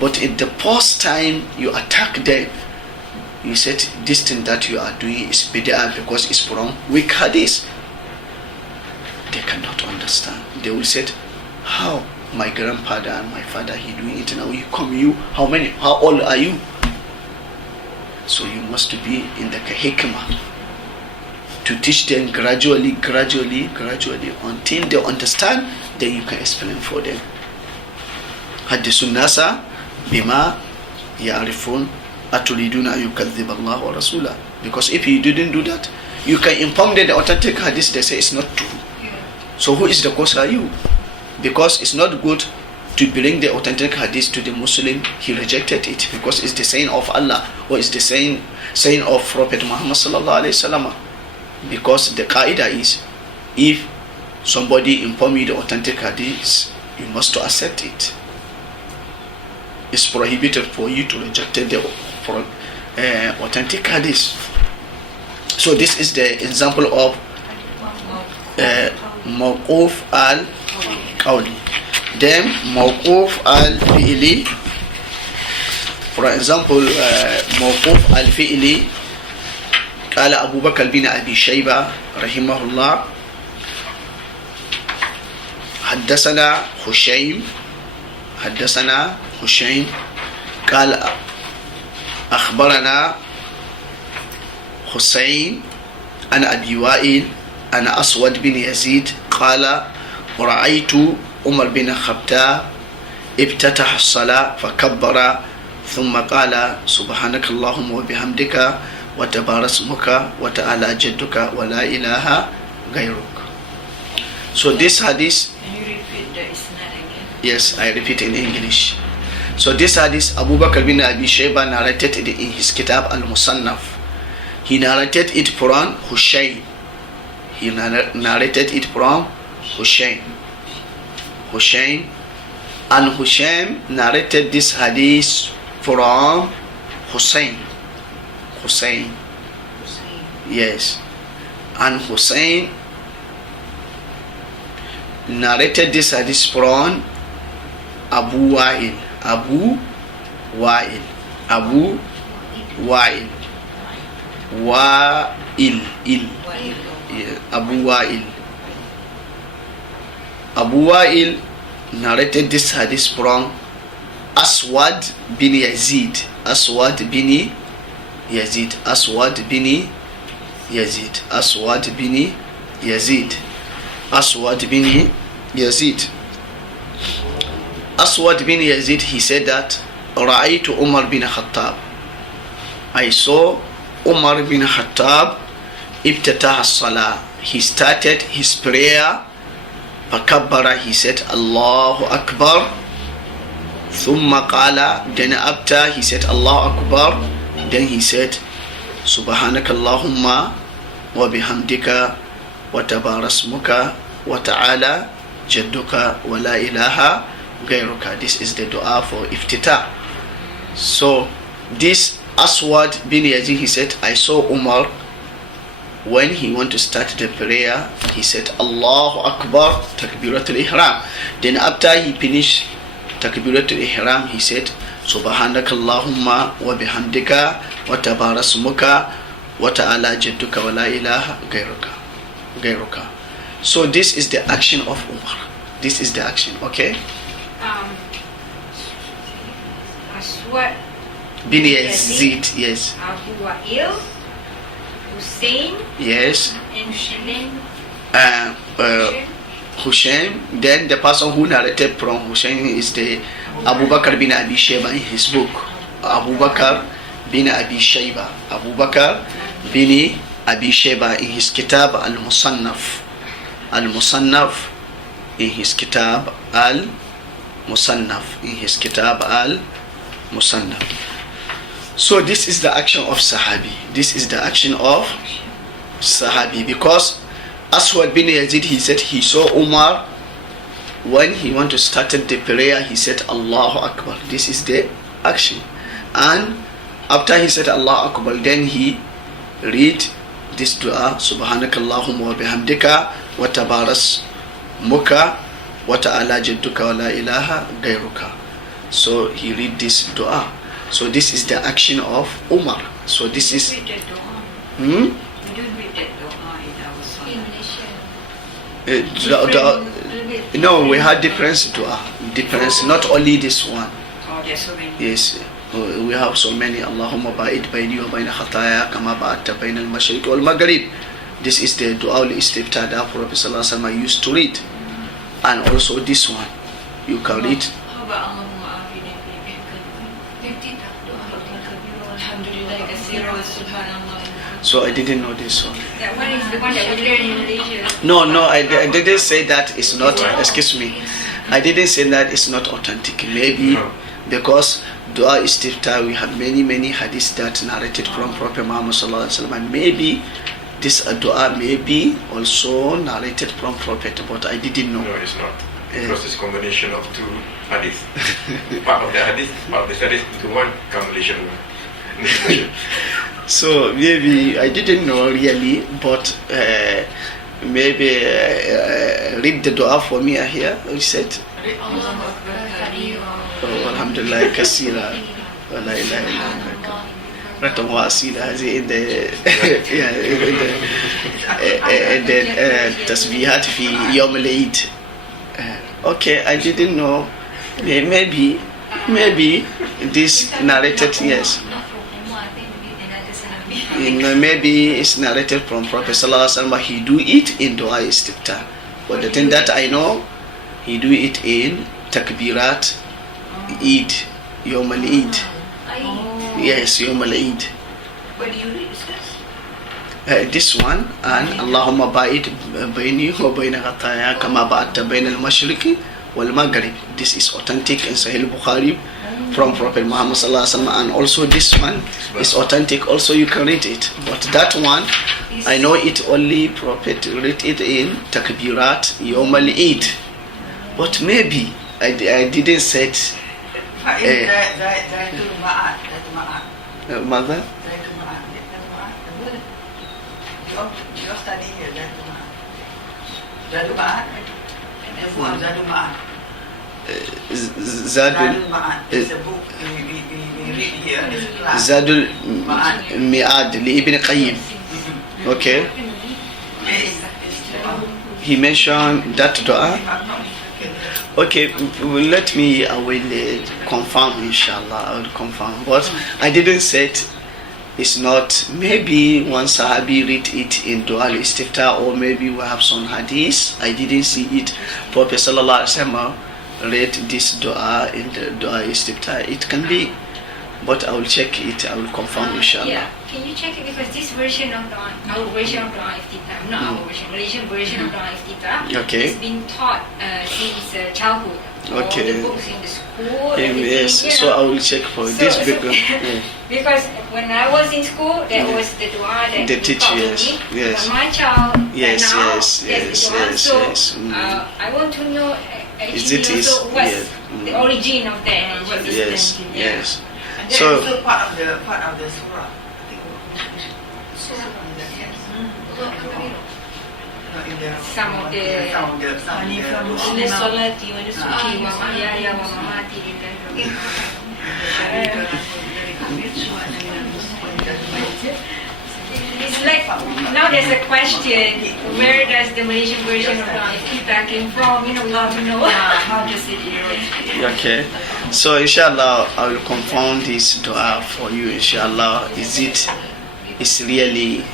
But in the first time you attack them, you said this thing that you are doing is bid'ah because it's from weak hadith. They cannot understand. They will say, how my grandfather and my father he doing it now? How old are you? So you must be in the hikmah to teach them gradually until they understand. Then you can explain for them. حدثوا الناس بما يعرفون أتريدون أن يكذب الله ورسوله. Because if you didn't do that, you can inform them the authentic hadith. They say it's not true. So who is the cause? Are you? Because it's not good to bring the authentic hadith to the Muslim. He rejected it because it's the saying of Allah or it's the saying of Prophet Muhammad sallallahu alaihi wasallam. Because the qaida is, if somebody inform you the authentic hadith, you must to accept it. It's prohibited for you to reject the authentic hadith. So this is the example of mawquf al-qawli. Then mawquf al-fi'li. For example, mawquf al-fi'li, قال أبو بكر بن أبي شيبة رحمه الله حدثنا هشيم قال أخبرنا حسين عن أبي وائل عن أسود بن يزيد قال رأيت عمر بن الخطاب افتتح الصلاة فكبر ثم قال سبحانك اللهم وبحمدك وتبارك اسمك وتعالى جدك ولا إله غيرك. So this hadith, can you repeat the isnad again? Yes, I repeat in English. So this hadith, Abu Bakr bin Abi Shayba narrated it in his kitab al-Musannaf. He narrated it from Hushaym. And Hushaym narrated this hadith from Hussein. Yes. And Hussein narrated this hadith from Abu Wa'il. Abu Wa'il. Abu Wa'il narrated this hadith from Aswad bin Yazid. Aswad bin Yazid, he said that رأيت عمر بن الخطاب, I saw Umar bin Khattab افتتح الصلاة, he started his prayer, فكبر, he said Allahu Akbar, ثم قال, then after he said Allahu Akbar, then he said سبحانك اللهم وبحمدك وتبارك اسمك وتعالى جدك ولا إله غيرك. This is the dua for iftitah. So this Aswad bin Yazid, he said, I saw Umar when he want to start the prayer, he said Allahu Akbar, takbiratul ihram. Then after he finished takbiratul ihram, he said subhanakallahumma wa bihamdika wa tabarasmuka wa ta'ala jadduka wa la ilaha gairuka. So this is the action of Umar. This is the action, okay? Aswad bin Yazid, yes. Abu Wa'il, Hussein, yes. And Hushaym. Then the person who narrated from Hushaym is the Abu Bakr bin Abi Shayba in his book. Abu Bakr bin Abi Shayba in his kitab al-Musannaf in his kitab Musannaf, in his kitab al-Musannaf. So this is the action of Sahabi. This is the action of Sahabi, because Aswad bin Yazid, he said he saw Umar when he wanted to start the prayer, he said Allahu Akbar. This is the action. And after he said Allahu Akbar, then he read this dua, Subhanakallahumma wa bihamdika wa tabaras muka wa ta'ala jadduka wa la ilaha gairuka. So he read this dua. So this is the action of Umar. So this is no, we had different dua, different, not only this one. Oh, there's so many. Yes, we have so many. Allahumma ba'id bayni wa bayna khataya kama ba'adta bayna al-mashriq wal maghrib. This is the dua al-istiftah that Prophet sallallahu alaihi wasallam used to read. And also this one, you can read. How about Allahumma afini fi bihka? Alhamdulillah katsira wa subhanallah. So I didn't know this one. That one is the one that we learn in Malaysia. No, I didn't say that it's not. Excuse me, I didn't say that it's not authentic. Maybe because dua istiftah, we have many hadiths that narrated from Prophet Muhammad sallallahu alaihi wasallam. Maybe this dua may be also narrated from Prophet, but I didn't know. No, it's not. Because it's a combination of two hadith. Part of the hadith, part of the hadith into one combination. So maybe I didn't know really, but maybe read the dua for me here. We said, Alhamdulillah kasira wa la ilaha illallah. Ratam wa asila in the in the tasbihat fi yawm al-Eid. Okay, I didn't know. Maybe this narrated, yes. Maybe it's narrated from Prophet sallallahu alaihi wasallam. He do it in dua istiftah, but the thing that I know, he do it in takbirat Eid, Yawm al-Eid. Yes, Yawm al-Eid. Where do you read this? This one, and Allahumma ba'id bayni wa bayna khataya kama ba'adta bayna al-mashriqi wal maghrib. This is authentic in Sahih Bukhari from Prophet Muhammad sallallahu alaihi wasallam, and also this one is authentic. Also you can read it, but that one I know it only Prophet read it in takbirat Yawm al-Eid. But maybe I didn't say it. Mother? You're studying here, Zadul Ma'ad. Zadul Ma'ad. Zadul Ma'ad is a book we read here in class. Zadul Mi'ad li Ibn Qayyim. Okay. He mentioned that dua. Okay, let me, I will confirm, inshallah, I will confirm. But I didn't say it. It's not, maybe one Sahabi read it in dua al-istiftah, or maybe we have some hadith. I didn't see it. Prophet sallallahu alaihi wasallam read this dua in the dua al-istiftah. It can be, but I will check it. I will confirm, inshallah. Yeah, can you check it, because this version of dua, our version of dua istiftah, not our version, Malaysian version of dua istiftah, Okay. is being taught since childhood. Okay. All the books in the school. Yes, everything, so I will check for this because because when I was in school, that was the dua that The we teach, taught yes, me. yes. But my child, Yes, now, yes, that's the yes, dua. yes, So yes. I want to know Is actually it also is- what's yes, the origin of that. What is yes, the- yes. And that So- is also part of the surah. Some of the Salati wa Suki wa Mahyaya wa Mamati It's like, now there's a question, where does the Malaysian version of dua istiftah came from? You know, we want to know. How does it erupt? Okay, so inshallah I will confirm this dua for you, inshallah. Is really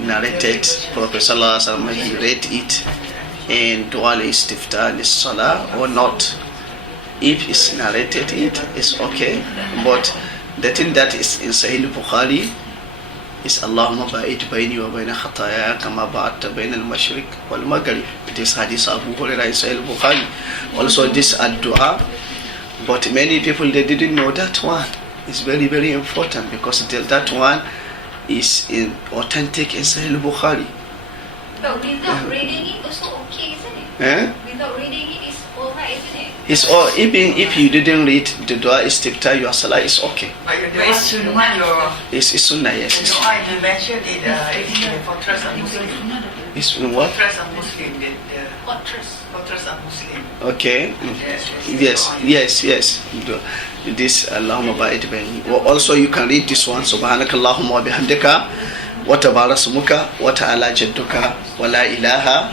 narrated, Prophet sallallahu alaihi wasallam, he read it in dua al-istiftah lis-salah or not. If it's narrated, it's okay, but the thing that is in Sahih Bukhari is Allahumma ba'id bayni wa bayna khataya kama ba'adta bayna al-mashriq wal maghrib. This hadith Abu Hurairah in Sahih Bukhari. Also this ad-dua But many people, they didn't know that one. It's very, very important because that one is authentic in Sahih Bukhari. But without reading it also okay, isn't it? Eh? Without reading it is alright, isn't it? It's all, even if you didn't read the dua istiftah, your salah is okay. But But it's sunnah, your It's sunnah, yes. It's, doa you mentioned it is in the Fortress al-Muslim. it's what? Fortress al-Muslim, the Fortress. Fortress al-Muslim. Okay. Yes, Yes. This Allahumma ba'id baini. Also, you can read this one. Subhanakallahumma wa bihamdika wa tabarasmuka wa ta'ala jadduka wa la ilaha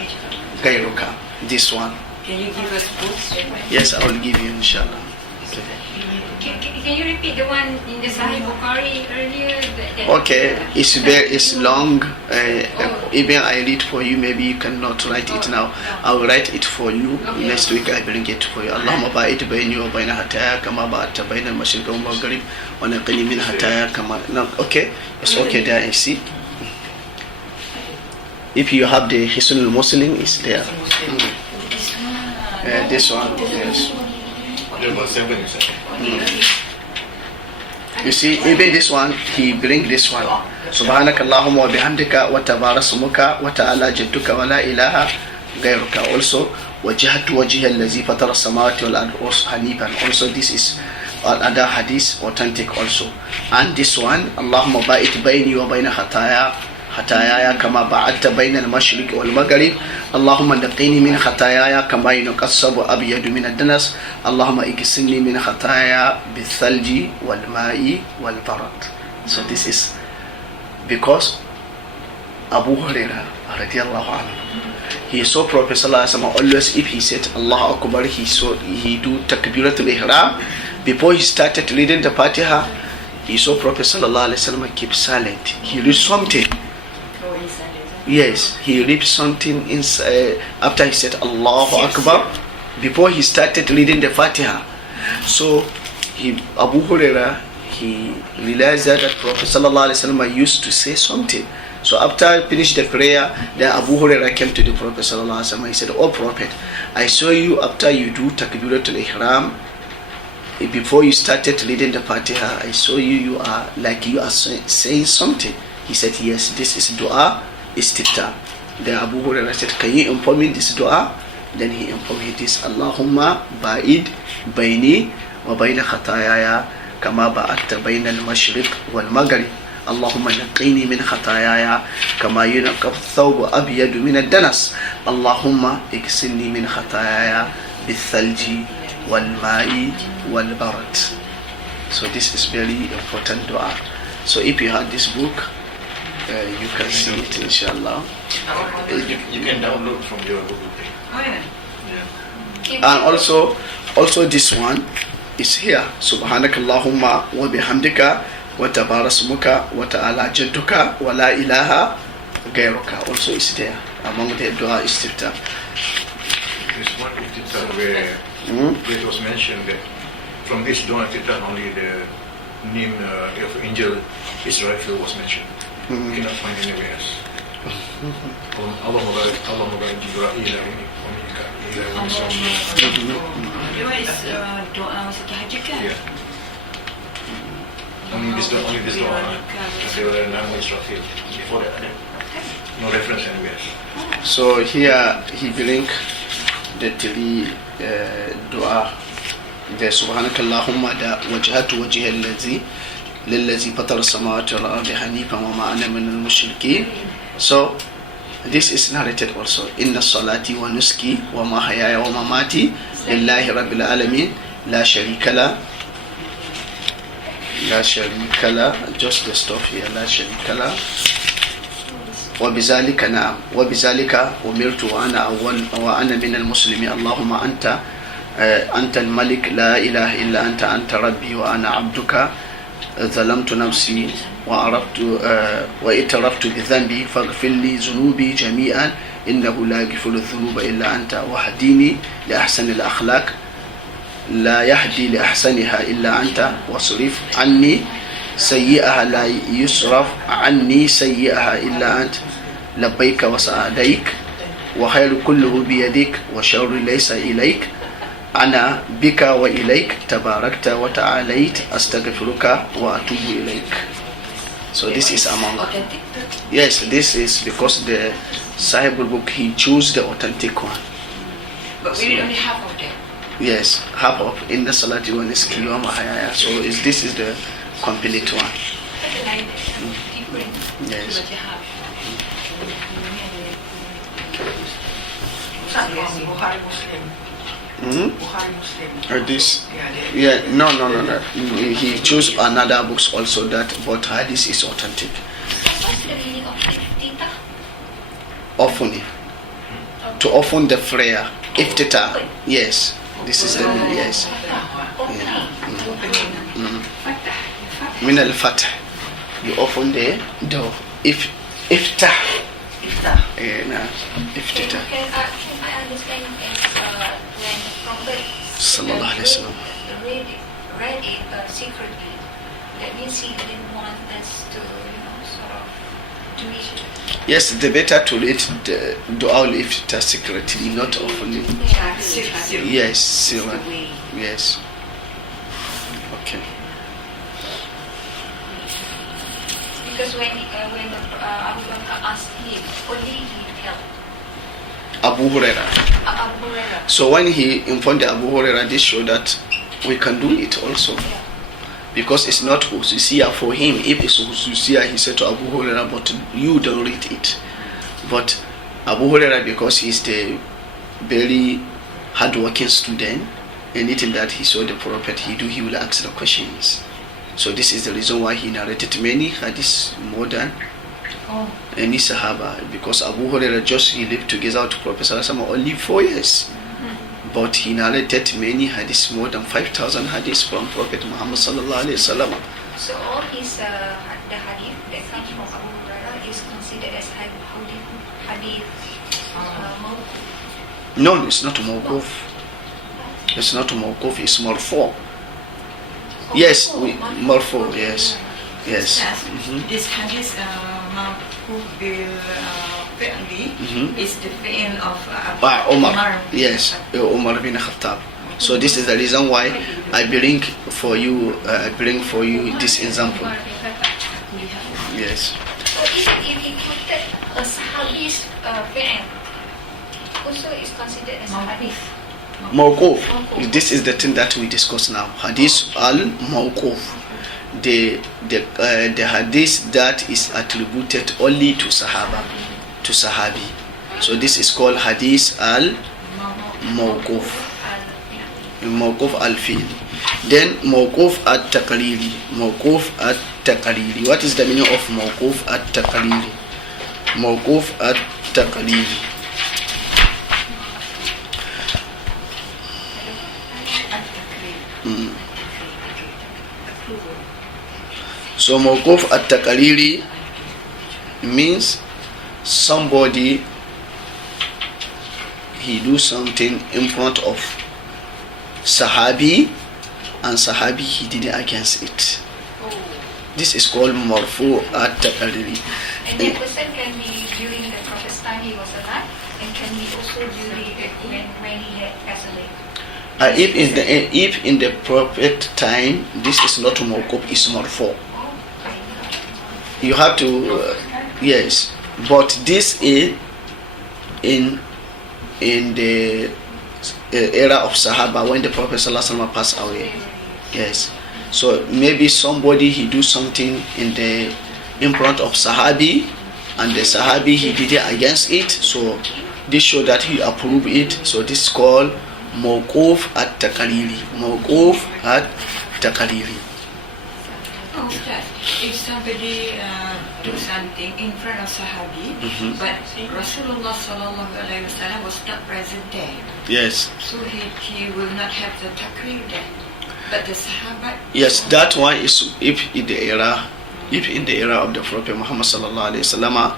gairuka. This one. can you give us both? Yes, I will give you inshallah. Okay. Can you repeat the one in the Sahih Bukhari earlier? Okay, it's long. Even I read for you, maybe you cannot write it now. I will write it for you. Next week I bring it for you. Allahumma ba'id bayni wa bayna hataya kama ba'adta bayna al-mashriq wal maghrib wa naqini min hataya kama. No, okay, it's okay there. I see. If you have the Hisn al-Muslim, it's there. This one, yes. Number 7 you said. You see, even this one, he bring this one. Subhanakallahumma wa bihamdika wa tabarasmuka wa ta'ala jadduka wa la ilaha gairuka. Also, wajhatu wajhiya allazi fatara as-samawati wal ardi hanifan. Also, this is another hadith, authentic also. And this one, Allahumma ba'id bayni wa bayna خطاياي كما بعدت بين المشرق والمغرب اللهم نقني من خطاياي كما ينقى الثوب الأبيض من الدنس اللهم اغسلني من خطاياي بالثلج والماء والبرد. So this is because Abu Hurairah radiallahu anhu, he saw Prophet sallallahu alaihi wasallam always, if he said Allah Akbar, he do takbiratul ihram. Before he started reading the Fatiha, he saw Prophet sallallahu alaihi wasallam keep silent. He read something. Yes, he read something inside after he said Allahu Akbar, before he started reading the Fatiha. So Abu Hurairah, he realized that Prophet sallallahu alaihi wasallam used to say something. So after finished the prayer, then Abu Hurairah came to the Prophet sallallahu alaihi wasallam. He said, "Oh Prophet, I saw you after you do takbiratul ihram, before you started reading the Fatiha, I saw you are like you are saying something." He said, "Yes, this is dua istiftah." Then Abu Hurairah said, "Can you inform me this dua?" Then he informed me this: Allahumma ba'id bayni wa bayna khatayaya kama ba'adta bayna al-mashriq wal maghrib. Allahumma naqini min khatayaya kama yunqqa ath-thawb abyad min ad-danas. Allahumma ighsilni min khatayaya bil-thalji wal-ma'i wal-barad. So this is very important dua. So if you have this book, you can see it inshallah. You can download from your Google Play. Oh yeah. And also this one is here. Subhanakallahumma wa bihamdika wa tabarasmuka wa ta'ala jadduka wa la ilaha gairuka. Also is there among the dua istiftah. There's one iftitah where it was mentioned that from this dua iftitah only the name of angel Israel was mentioned. You cannot find anywhere else. Allahumma barik Jibril wa Mika'il wa Israfil. Doa is doa tahajud kan? Yeah. Only this dua. There were nama Israfil. Before that, no reference anywhere else. So here he bring the three dua. The subhanakallahumma da wajhatu wajhiya allazi للذي فطر السماوات والأرض حنيفا وما أنا من المشركين. So this is narrated also. إن الصلاة ونسكي ومحياي ومماتي لله رب العالمين لا شريك له just the stuff here لا شريك له وبذلك نعم وبذلك أمرت وأنا من المسلمين. اللهم أنت الملك لا إله إلا أنت ربي وأنا عبدك ظلمت نفسي واعترفت بذنبي فاغفر لي ذنوبي جميعا إنه لا يغفر الذنوب إلا أنت واهدني لأحسن الأخلاق لا يهدي لأحسنها إلا أنت واصرف عني سيئها لا يصرف عني سيئها إلا أنت لبيك وسعديك وخير كله بيدك وشر ليس إليك ana bika wa ilaik tabarakta wa ta'alait astaghfiruka wa atubu ilaik. So this is among. Authentic? Yes, this is because the Sahih book he chose the authentic one. But we read only half of them. Yes, half of in the Salati one is Kiyama Hayaya. So this is the complete one. Yes. Baca half. Ustaz, Bukhari Muslim. Bukhari Muslim. This. Yeah, Yeah, no. He chose another books also that, but hadith is authentic. What's the meaning of iftitah? Often, to open the prayer, iftita. Yes, this is the meaning. Yes. Min al-fath. You open the door. Iftah. Iftah. Iftita. Can I understand as when the Prophet Sallallahu alaihi wasallam. read it secretly, that means he didn't want us to, sort of do it. Yes, the better to read the dua al-iftita secretly, not openly. Yes, sirran. Yes. Okay. Because when the Abu Bakr asked him, only he helped. Abu Huraira. Abu Hurairah. So when he informed the Abu Huraira, this showed that we can do it also. Yeah. Because it's not Hususiya for him. If it's Hususiya, he said to Abu Huraira, but you don't read it. But Abu Huraira, because he's the very hardworking student, anything that he saw the Prophet he will ask the questions. So this is the reason why he narrated many hadiths more than any Sahaba, because Abu Huraira he lived together with Prophet Sallallahu only 4 years. But he narrated many hadiths, more than 5,000 hadiths from Prophet Muhammad Sallallahu Alaihi Wasallam. So all his the hadith that comes from Abu Hurairah is considered as hadith mawquf. No, it's not mawquf. It's not mawquf, it's marfu. Yes, marfu, yes. Yes. This hadith mawquf bil fi'li is the fi'l of Umar. Yes, Umar bin Khattab. So this is the reason why I bring for you this example. Yes. So even if he quoted a sahabi's fi'l, also is considered as hadith. Mawquf. This is the thing that we discuss now. Hadith al-mawquf. The hadith that is attributed only to Sahaba, to Sahabi. So this is called hadith al-mawquf. Mawquf al-fi'l. Then mawquf at-taqriri. Mawquf at-taqriri. What is the meaning of mawquf at-taqriri? Mawquf at-taqriri. So mawquf at-taqriri means somebody he do something in front of Sahabi and Sahabi he did it against it. This is called marfu at-taqriri. And that person can be during the Prophet's time he was alive, and can be also during when he had passed away. If in the Prophet time, this is not mawquf, it's marfu. You have to yes, but this is in the era of Sahaba when the Prophet ﷺ passed away. Yes, so maybe somebody he do something in front of Sahabi, and the Sahabi he did it against it. So this show that he approved it. So this is called mawquf at-taqriri. Mawquf at-taqriri. If somebody do something in front of Sahabi, but Rasulullah sallallahu alaihi wasallam was not present there, Yes. so he will not have the takrir then. But the Sahabat. Yes, that one is if in the era of the Prophet Muhammad sallallahu alaihi wasallam,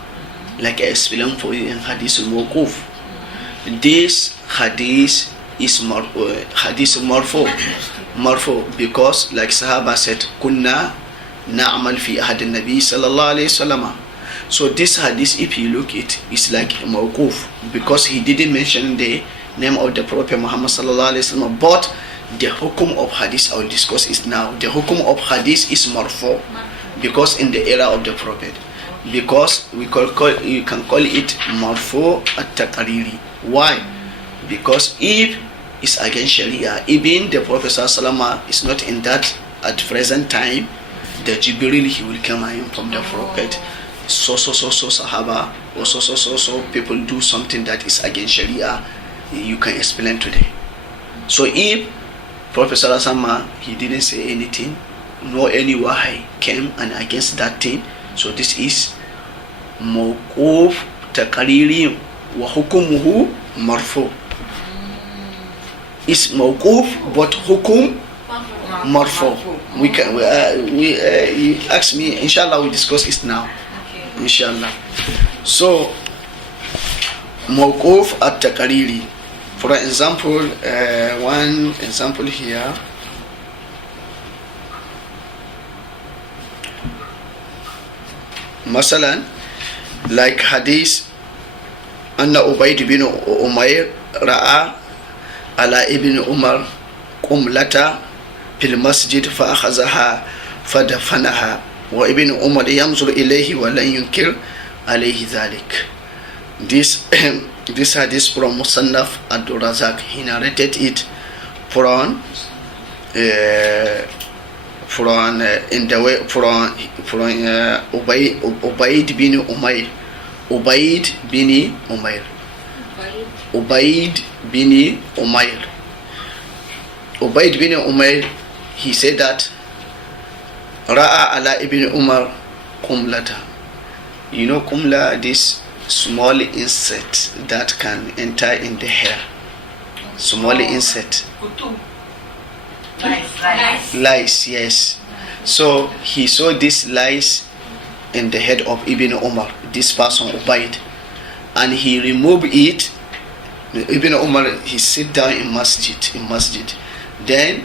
like I explained for you in hadith mawquf. This hadith is hadith marfu because like Sahaba said, kunna na'mal fi ahad an-nabi sallallahu alaihi wasallam. So this hadith, if you look it, it's like mawquf because he didn't mention the name of the Prophet Muhammad sallallahu alaihi wasallam. But the hukum of hadith I will discuss is now. The hukum of hadith is marfu, because in the era of the Prophet, because you can call it marfu at-taqriri. Why? Because if it's against Sharia, even the Prophet sallallahu alaihi wasallam is not in that at present time, the Jibril, he will come in from the Prophet. So Sahaba, or so people do something that is against Sharia, you can explain today. So if Prophet sallallahu alaihi wasallam, he didn't say anything, no any wahi came and against that thing, so this is mawquf taqriri wa hukumuhu marfu. It's mawquf but hukum marfu. We can you ask me, inshallah we discuss it now. Okay. Inshallah. So mawquf at-taqriri. For example, one example here. Masalan, like hadith, Anna Ubayd bin Umayr ra'a ala ibn Umar qumlata fil masjid fa akhazaha fadafanaha wa ibn Umar yanzur ilayhi wa lan yunkir alayhi dhalik. This hadith from Musannaf Abdul-Razak, he narrated it from in the way from Ubayd bin Umayr. Ubayd bin Umayr. Ubayd bin Umayr. Ubayd bin Umayr, he said that Ra'a ala ibn Umar qumlata. You know qumla, this small insect that can enter in the hair. Small insect. Kutu. Lice, yes. So he saw this lice in the head of Ibn Umar, this person Ubayd, and he removed it. Ibn Umar, he sit down in masjid. Then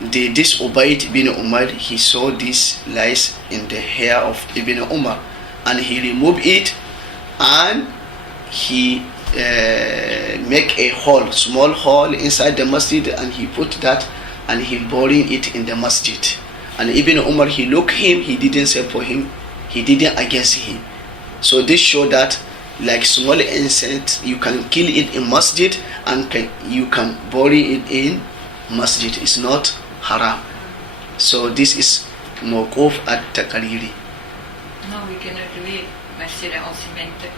this Ubayd ibn Umar, he saw this lice in the hair of Ibn Umar, and he removed it, and he make a hole, small hole inside the masjid, and he put that, and he buried it in the masjid. And Ibn Umar, he looked him, he didn't say for him, he didn't against him. So this show that like small insect, you can kill it in masjid, and you can bury it in masjid. It's not haram. So this is mawquf at-taqriri. No, we cannot do it. Masjid are all cemented.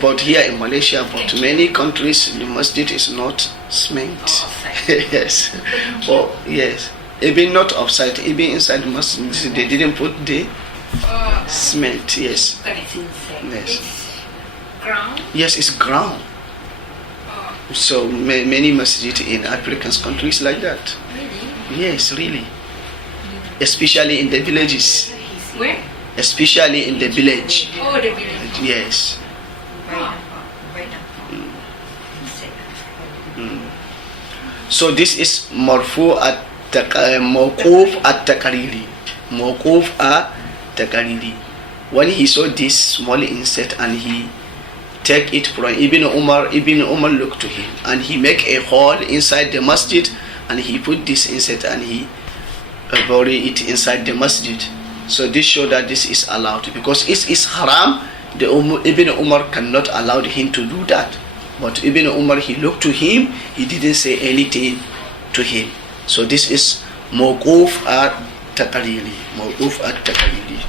But here in Malaysia, but many countries, the masjid is not cement. Yes. Oh, yes. Even not outside, even inside the masjid, they didn't put the cement. Yes. But it's insect. Yes. It's ground. Yes, it's ground. So many masjid in African countries like that. Really? Yes, really. Especially in the villages. Where? Especially in the village. Oh, the village. Yes. So this is marfu mawquf at-taqriri. Mawquf at-taqriri. When he saw this small insect and he take it from Ibn Umar looked to him, and he make a hole inside the masjid, and he put this insect and he bury it inside the masjid. So this show that this is allowed, because it is haram. Ibn Umar cannot allow him to do that. But Ibn Umar, he looked to him, he didn't say anything to him. So this is mawquf at-taqriri. Mawquf at-taqriri.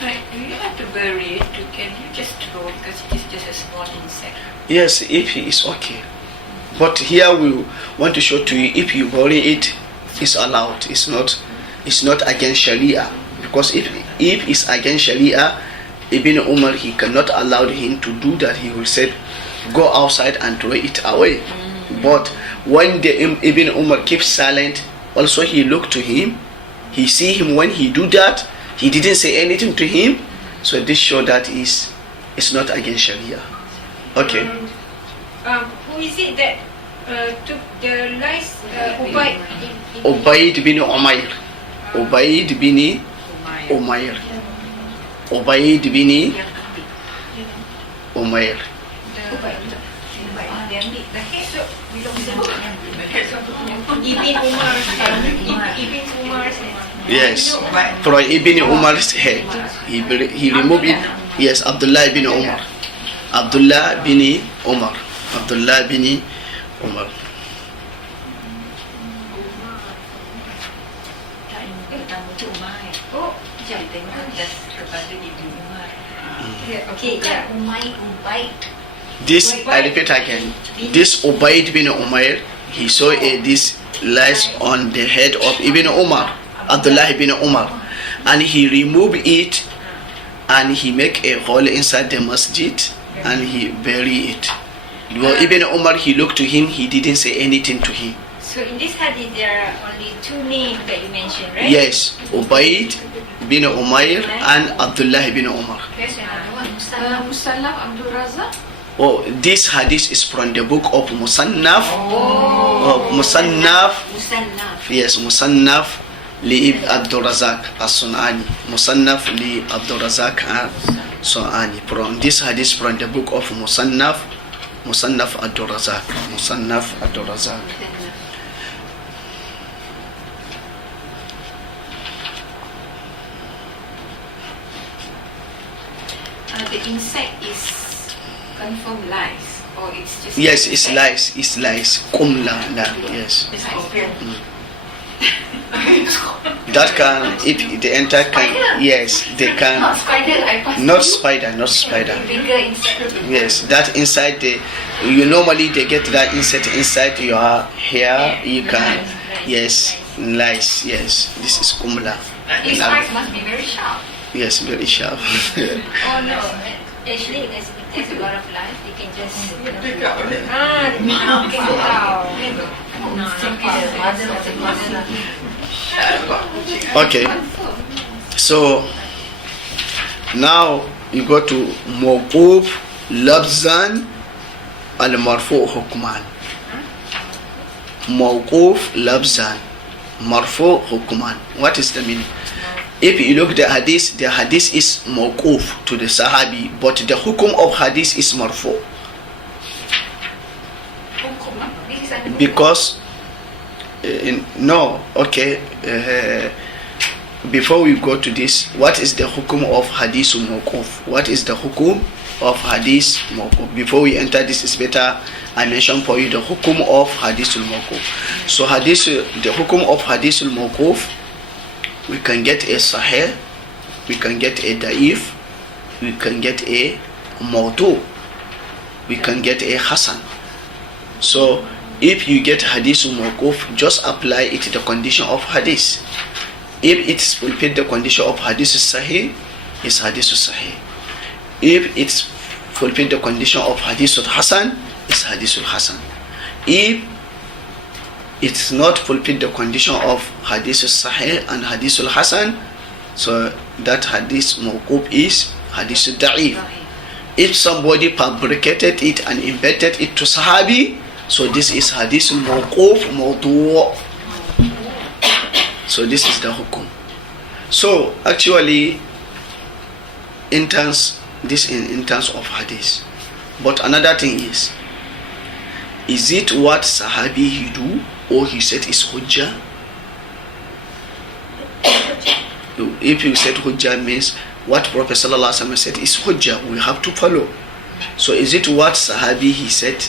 Right, you have to bury it. Can you just throw it because it is just a small insect? Yes, if he is okay. But here we want to show to you, if you bury it, it's allowed. It's not against Sharia. Because if it's against Sharia, Ibn Umar, he cannot allow him to do that. He will say, go outside and throw it away. But when Ibn Umar keeps silent, also he looked to him, he see him when he do that, he didn't say anything to him. So this show that it's not against Sharia. Okay. Who is it that took the lice? Ubayd bin Umayr. Ubayd bin Umayr. Ubayd bin Umair. Dia ambil the head belum Ibn Umar. Ibn Umar. Yes, from Ibn Umar's head. He removed it. Yes, Abdullah bin Umar. Abdullah bin Umar. Abdullah bin Umar. Oh, Kepada Ibn Umar. okay, yeah. Ubaid. This, I repeat again, this Ubaid bin Umair, he saw this lies on the head of Ibn Umar, Abdullah ibn Umar, and he removed it and he make a hole inside the masjid and he bury it. Well, Ibn Umar, he looked to him, he didn't say anything to him. So in this hadith there are only two names that you mentioned, right? Yes, Ubaid bin Umair and Abdullah ibn Umar. There's another one, Musallaf Abdul Razak. Oh, this hadith is from the book of Musannaf. Musannaf. Yes, Musannaf li Abdul Razak as-Sunani. Musannaf li Abdul Razak as-Sunani. From this hadith from the book of Musannaf Abdul Razak. Musannaf Abdul Razak. The inside is confirmed lies, or it's just... Yes, it's lies. It's lies. Kumla, yes. It's open. That can, if the entire can, yes, they can. Not spider, I passed Not you. spider, not spider. Bigger inside. Yes, that inside you normally they get that inside your hair. You can, yes, lice. Yes, this is kumla. These eyes must be very sharp. Yes, very sharp. Oh no, actually there's a lot of lies. They can just Pick up on it. Okay, so now you go to mawquf labzan al-marfu hukman. Mawquf labzan marfu hukman. What is the meaning? If you look at the hadith is mawquf to the sahabi, but the hukum of hadith is marfu. Because before we go to this, what is the hukum of hadith mawquf? What is the hukum of hadith mawquf? Before we enter this, is better I mention for you the hukum of hadith mawquf. So the hukum of hadith mawquf, we can get a sahih, we can get a da'if, we can get a mawdu, we can get a hasan. So if you get hadith mawquf, just apply it to the condition of hadith. If it's fulfilled the condition of hadith sahih, it's hadith sahih. If it's fulfilled the condition of hadith hasan, it's hadith hasan. If it's not fulfilled the condition of hadith sahih and hadith hasan, so that hadith mawquf is hadith da'if. If somebody fabricated it and invented it to sahabi, so this is hadith mawquf mawdu'. So this is the hukum. So actually in terms of hadith. But another thing is it what sahabi he do or he said is hujjah? If you said hujjah means what Prophet sallallahu alaihi wasallam said is hujjah, we have to follow. So is it what sahabi he said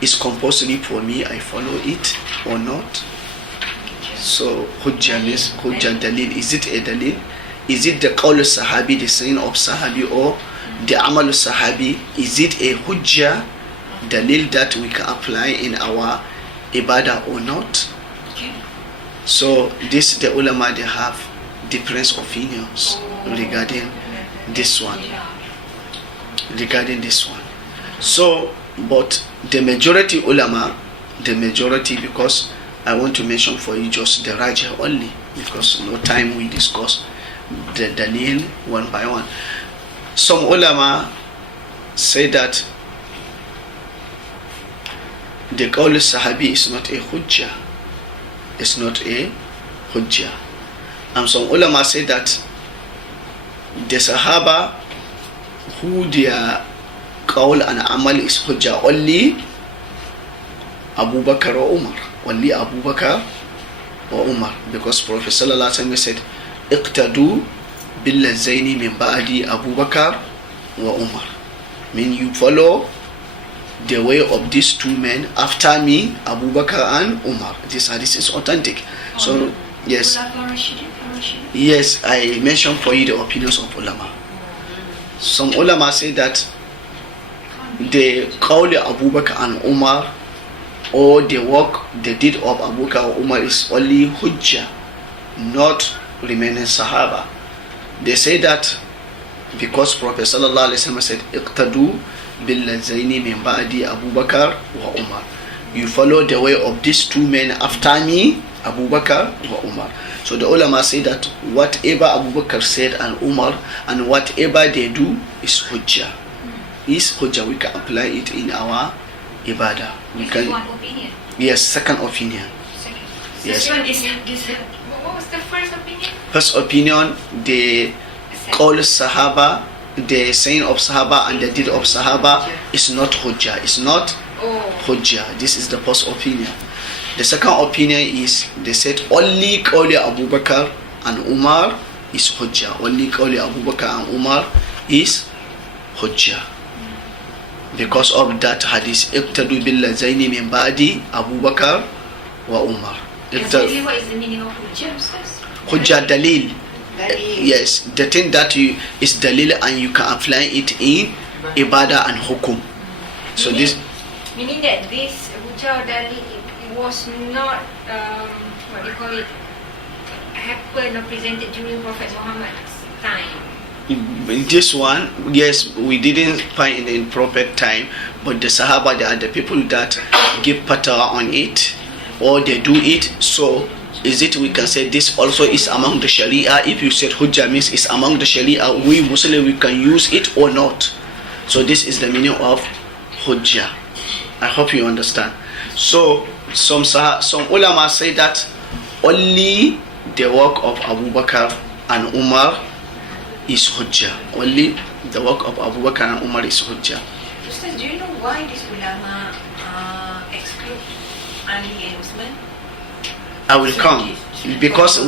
is compulsory for me, I follow it or not? So hujjah means hujjah dalil. Is it a dalil? Is it the qawl sahabi, the saying of sahabi, or the amal sahabi? Is it a hujjah dalil that we can apply in our ibadah or not? So this, the ulama, they have different opinions regarding this one. So but the majority ulama, because I want to mention for you just the rajah only, because no time we discuss the dalil one by one. Some ulama say that the qawl sahabi is not a hujjah. It's not a hujjah. And some ulama say that the sahaba who their qawl and amal is hujjah, only Abu Bakr or Umar. Only Abu Bakr or Umar. Because Prophet sallallahu alaihi wasallam said, iqtadu billazaini min ba'di Abu Bakr wa Umar. Mean you follow the way of these two men after me, Abu Bakr and Umar. This hadith is authentic. So yes, yes, I mentioned for you the opinions of ulama. Some ulama say that the qawl Abu Bakr and Umar, or the work, the deed of Abu Bakr or Umar is only hujjah, not remaining Sahaba. They say that because Prophet sallallahu alaihi wasallam said, iqtadu billazaini min ba'di Abu Bakr wa Umar. You follow the way of these two men after me, Abu Bakr wa Umar. So the ulama say that whatever Abu Bakr said and Umar, and whatever they do is hujjah. Is hujjah. We can apply it in our ibadah. We can. One opinion. Yes, second opinion. Second. Yes. This one is this. What was the first opinion? First opinion, the qawl Sahaba, the saying of Sahaba and the deed of Sahaba is not hujjah. It's not hujjah. This is the first opinion. The second opinion is they said only qawl Abu Bakr and Umar is hujjah. Only qawl Abu Bakr and Umar is hujjah. Because of that hadith, iqtadu billazaini min ba'di Abu Bakr wa Umar. Exactly what is the meaning of hujjah? Hujjah dalil. Yes, the thing that you is dalil and you can apply it in ibadah and hukum. So meaning that this hujjah dalil it was not what do you call it, happened or presented during Prophet Muhammad's time. This one, yes, we didn't find it in proper time, but the Sahaba, they are the people that give fatwa on it, or they do it. So is it we can say this also is among the Sharia? If you said hujjah means it's among the Sharia, we Muslim we can use it or not. So this is the meaning of hujjah. I hope you understand. So some ulama say that only the work of Abu Bakr and Umar is hujjah. Only the work of Abu Bakr and Umar is hujjah. Ustaz, do you know why this ulama exclude Ali and Usman? I will come because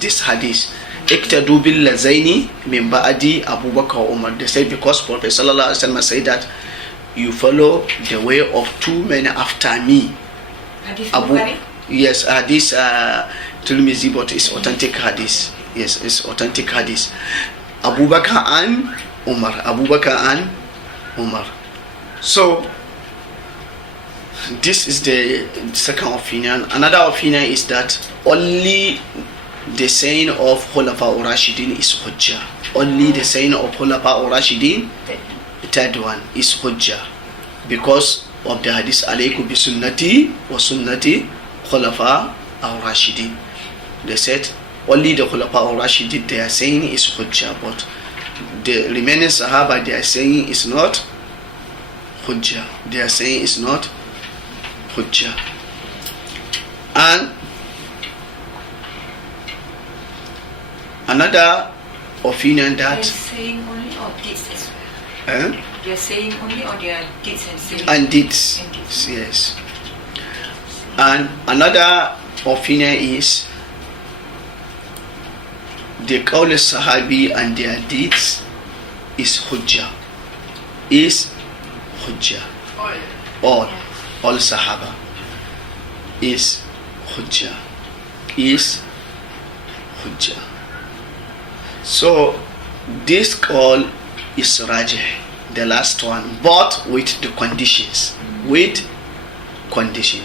this hadith iqtadu billazaini min ba'di Abu Bakr or Umar. They say because Prophet sallallahu alaihi wasallam said that you follow the way of two men after me. Hadith Abu, Bukhari? yes, hadith Tirmidhi, but it's authentic hadith. Yes, it's authentic hadith. Abu Bakr and Umar. Abu Bakr and Umar. So this is the second opinion. Another opinion is that only the saying of Khulafa Rashidin is hujjah. Only the saying of Khulafa Rashidin, the third one, is hujjah. Because of the hadith, alaykum bi sunnati wa sunnati Khulafa Rashidin. They said only the Khulafa Rashidin, they are saying is hujjah, but the remaining Sahaba, they are saying is not hujjah. They are saying is not hujjah. And another opinion that They're saying only or deeds as well. They're saying only or they are deeds and saying and deeds. Yes. And another opinion is the qawl sahabi and their deeds is hujjah. Is hujjah. All sahaba is hujjah. Is hujjah. So this call is rajih, the last one, but with the conditions. With condition.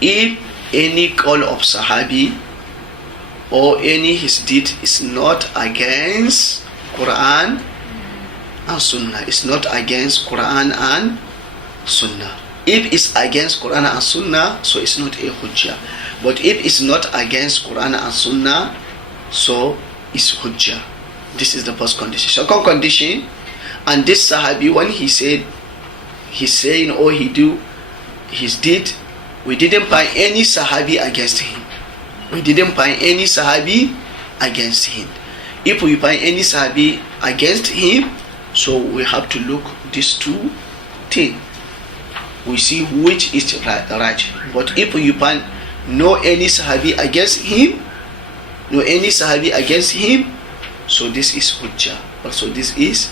If any call of sahabi or any his deed is not against Quran and Sunnah, it's not against Quran and Sunnah. If it's against Quran and Sunnah, so it's not a hujjah. But if it's not against Quran and Sunnah, so it's hujjah. This is the first condition. Second condition, and this sahabi, when he said he's saying or he do his deed, we didn't find any sahabi against him. We didn't find any sahabi against him. If we find any sahabi against him, So we have to look these two things. We see which is right. But if you find no any Sahabi against him, so this is Hujjah. Also this is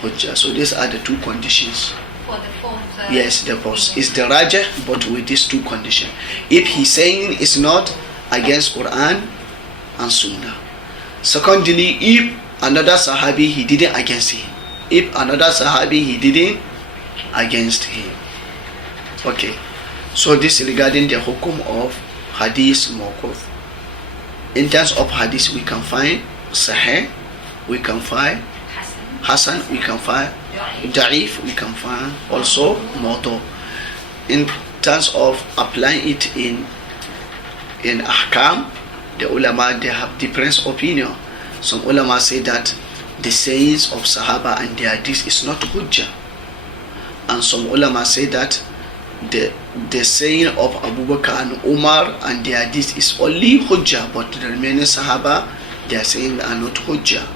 Hujjah. So these are the two conditions. For the fourth. Yes, the first is the Rajah, but with these two conditions. If he's saying it's not against Quran and Sunnah. Secondly, if another Sahabi he didn't against him. Okay. So this regarding the hukum of Hadith Mawquf. In terms of Hadith, we can find Sahih, we can find Hasan, we can find Da'if, we can find also Mawdu. In terms of applying it in Ahkam, the ulama they have different opinion. Some ulama say that the sayings of Sahaba and their hadith is not Hujjah, and some ulama say that the saying of Abu Bakr and Umar and their hadith is only Hujjah, but the remaining Sahaba their saying are not Hujjah.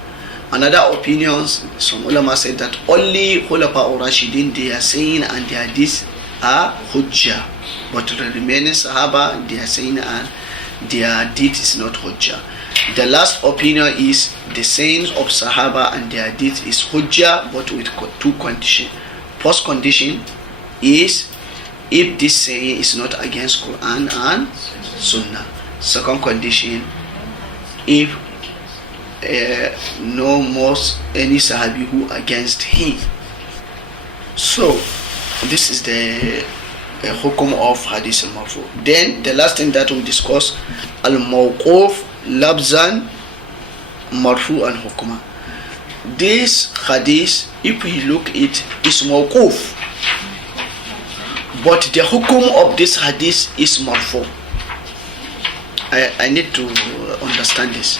Another opinions, some ulama say that only Khulafa or Rashidin their saying and their hadith are Hujjah, but the remaining Sahaba their saying and their hadith is not Hujjah. The last opinion is the sayings of Sahaba and their hadith is Hujjah, but with two conditions. First condition is if this saying is not against Quran and Sunnah. Second condition, if no more any Sahabi who against him. So this is the hukum of Hadith al-Marfu. Then the last thing that we discuss, al-Mawquf, Labzan, Marfu and Hukuma. This Hadith, if we look it, is Mawquf, but the hukum of this Hadith is Marfu. I need to understand this.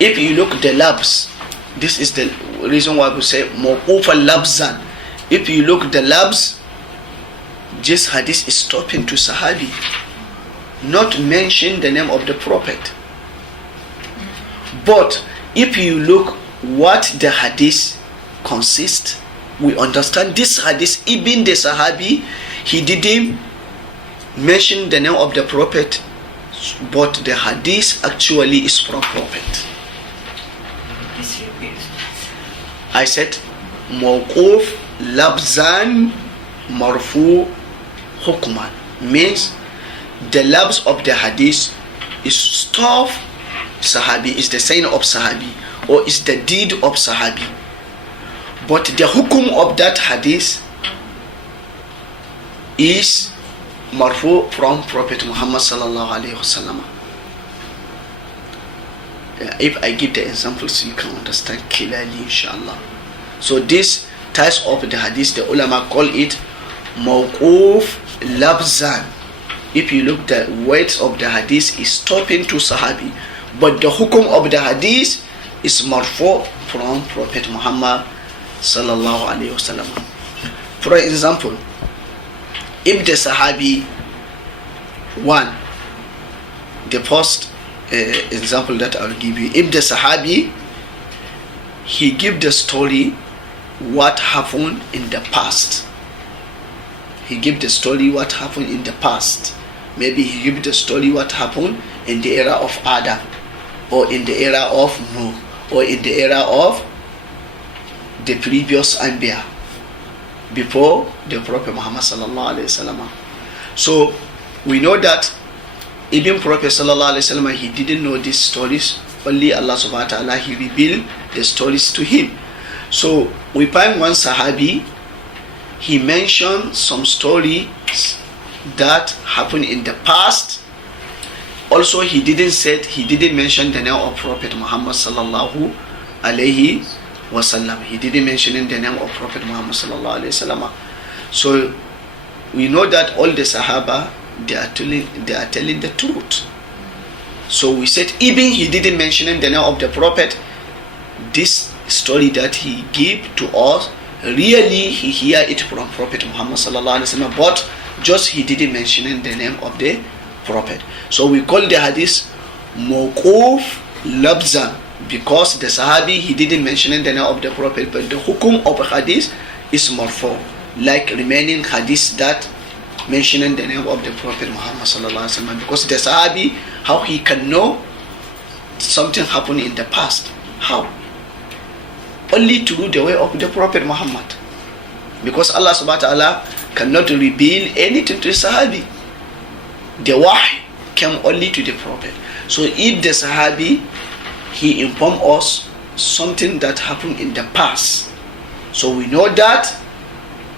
If you look the labs, this is the reason why we say Mawquf al-Labzan. If you look the labs, this Hadith is stopping to Sahabi, not mention the name of the Prophet. But if you look what the Hadith consists, we understand this Hadith, even the Sahabi, he didn't mention the name of the Prophet, but the Hadith actually is from Prophet. I said Mawquf, Labzan, Marfu, Hukman, means the labs of the Hadith is stuff Sahabi, is the saying of Sahabi, or is the deed of Sahabi, but the hukum of that Hadith is Marfu from Prophet Muhammad sallallahu alaihi wasallam. If I give the examples, you can understand clearly, inshallah. So this types of the Hadith, the ulama call it Mawquf Labzan. If you look, the words of the Hadith is stopping to Sahabi, but the hukum of the Hadith is Marfu from Prophet Muhammad sallallahu alaihi wasallam. For example, if the Sahabi one, the first example that I'll give you, if the Sahabi he give the story what happened in the past, he give the story what happened in the past. Maybe he give the story what happened in the era of Adam, or in the era of Noah, or in the era of the previous Anbiya, before the Prophet Muhammad sallallahu alaihi wasallam. So we know that even Prophet sallallahu alaihi wasallam, he didn't know these stories. Only Allah subhanahu wa ta'ala, he revealed the stories to him. So we find one Sahabi, he mentioned some stories that happened in the past. Also, he didn't mention the name of Prophet Muhammad sallallahu alaihi wasallam. He didn't mention the name of Prophet Muhammad sallallahu alaihi wasallam. So we know that all the Sahaba, they are telling the truth. So we said even he didn't mention the name of the Prophet, this story that he gave to us, really he hear it from Prophet Muhammad sallallahu alaihi wasallam, but just he didn't mention the name of the Prophet. So we call the Hadith Mawquf Labzan, because the Sahabi, he didn't mention the name of the Prophet, but the hukum of hadith is marfu, like remaining hadith that mentioning the name of the Prophet Muhammad sallallahu alaihi wasallam. Because the Sahabi, how he can know something happened in the past? How? Only through the way of the Prophet Muhammad. Because Allah subhanahu wa ta'ala cannot reveal anything to the Sahabi. The wahy came only to the Prophet. So if the Sahabi, he informed us something that happened in the past, so we know that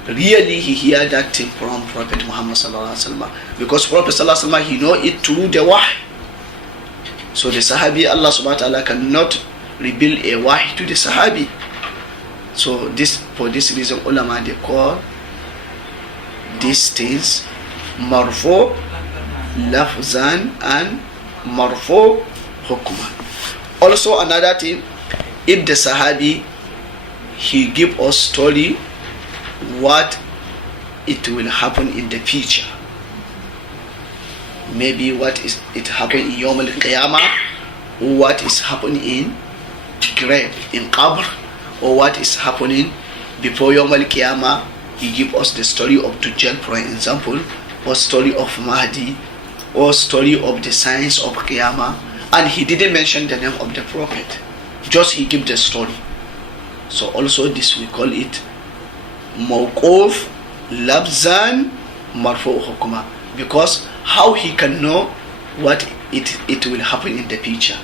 really he heard that thing from Prophet Muhammad sallallahu alaihi wasallam. Because Prophet sallallahu alaihi wasallam, he know it through the wahy. So the Sahabi, Allah subhanahu wa ta'ala cannot reveal a wahy to the Sahabi. So for this reason, ulama, they call these things marfu lafzan and marfu hukman. Also another thing, if the Sahabi, he give us story what it will happen in the future, maybe what is it happen in Yawm al-Qiyamah, or what is happening in grave, in qabr, or what is happening before Yawm al-Qiyamah. He give us the story of Dajjal, for example, or story of Mahdi, or story of the signs of Qiyamah, and he didn't mention the name of the Prophet, just he give the story. So also this we call it mawquf labzan marfu hukma, because how he can know what it will happen in the future?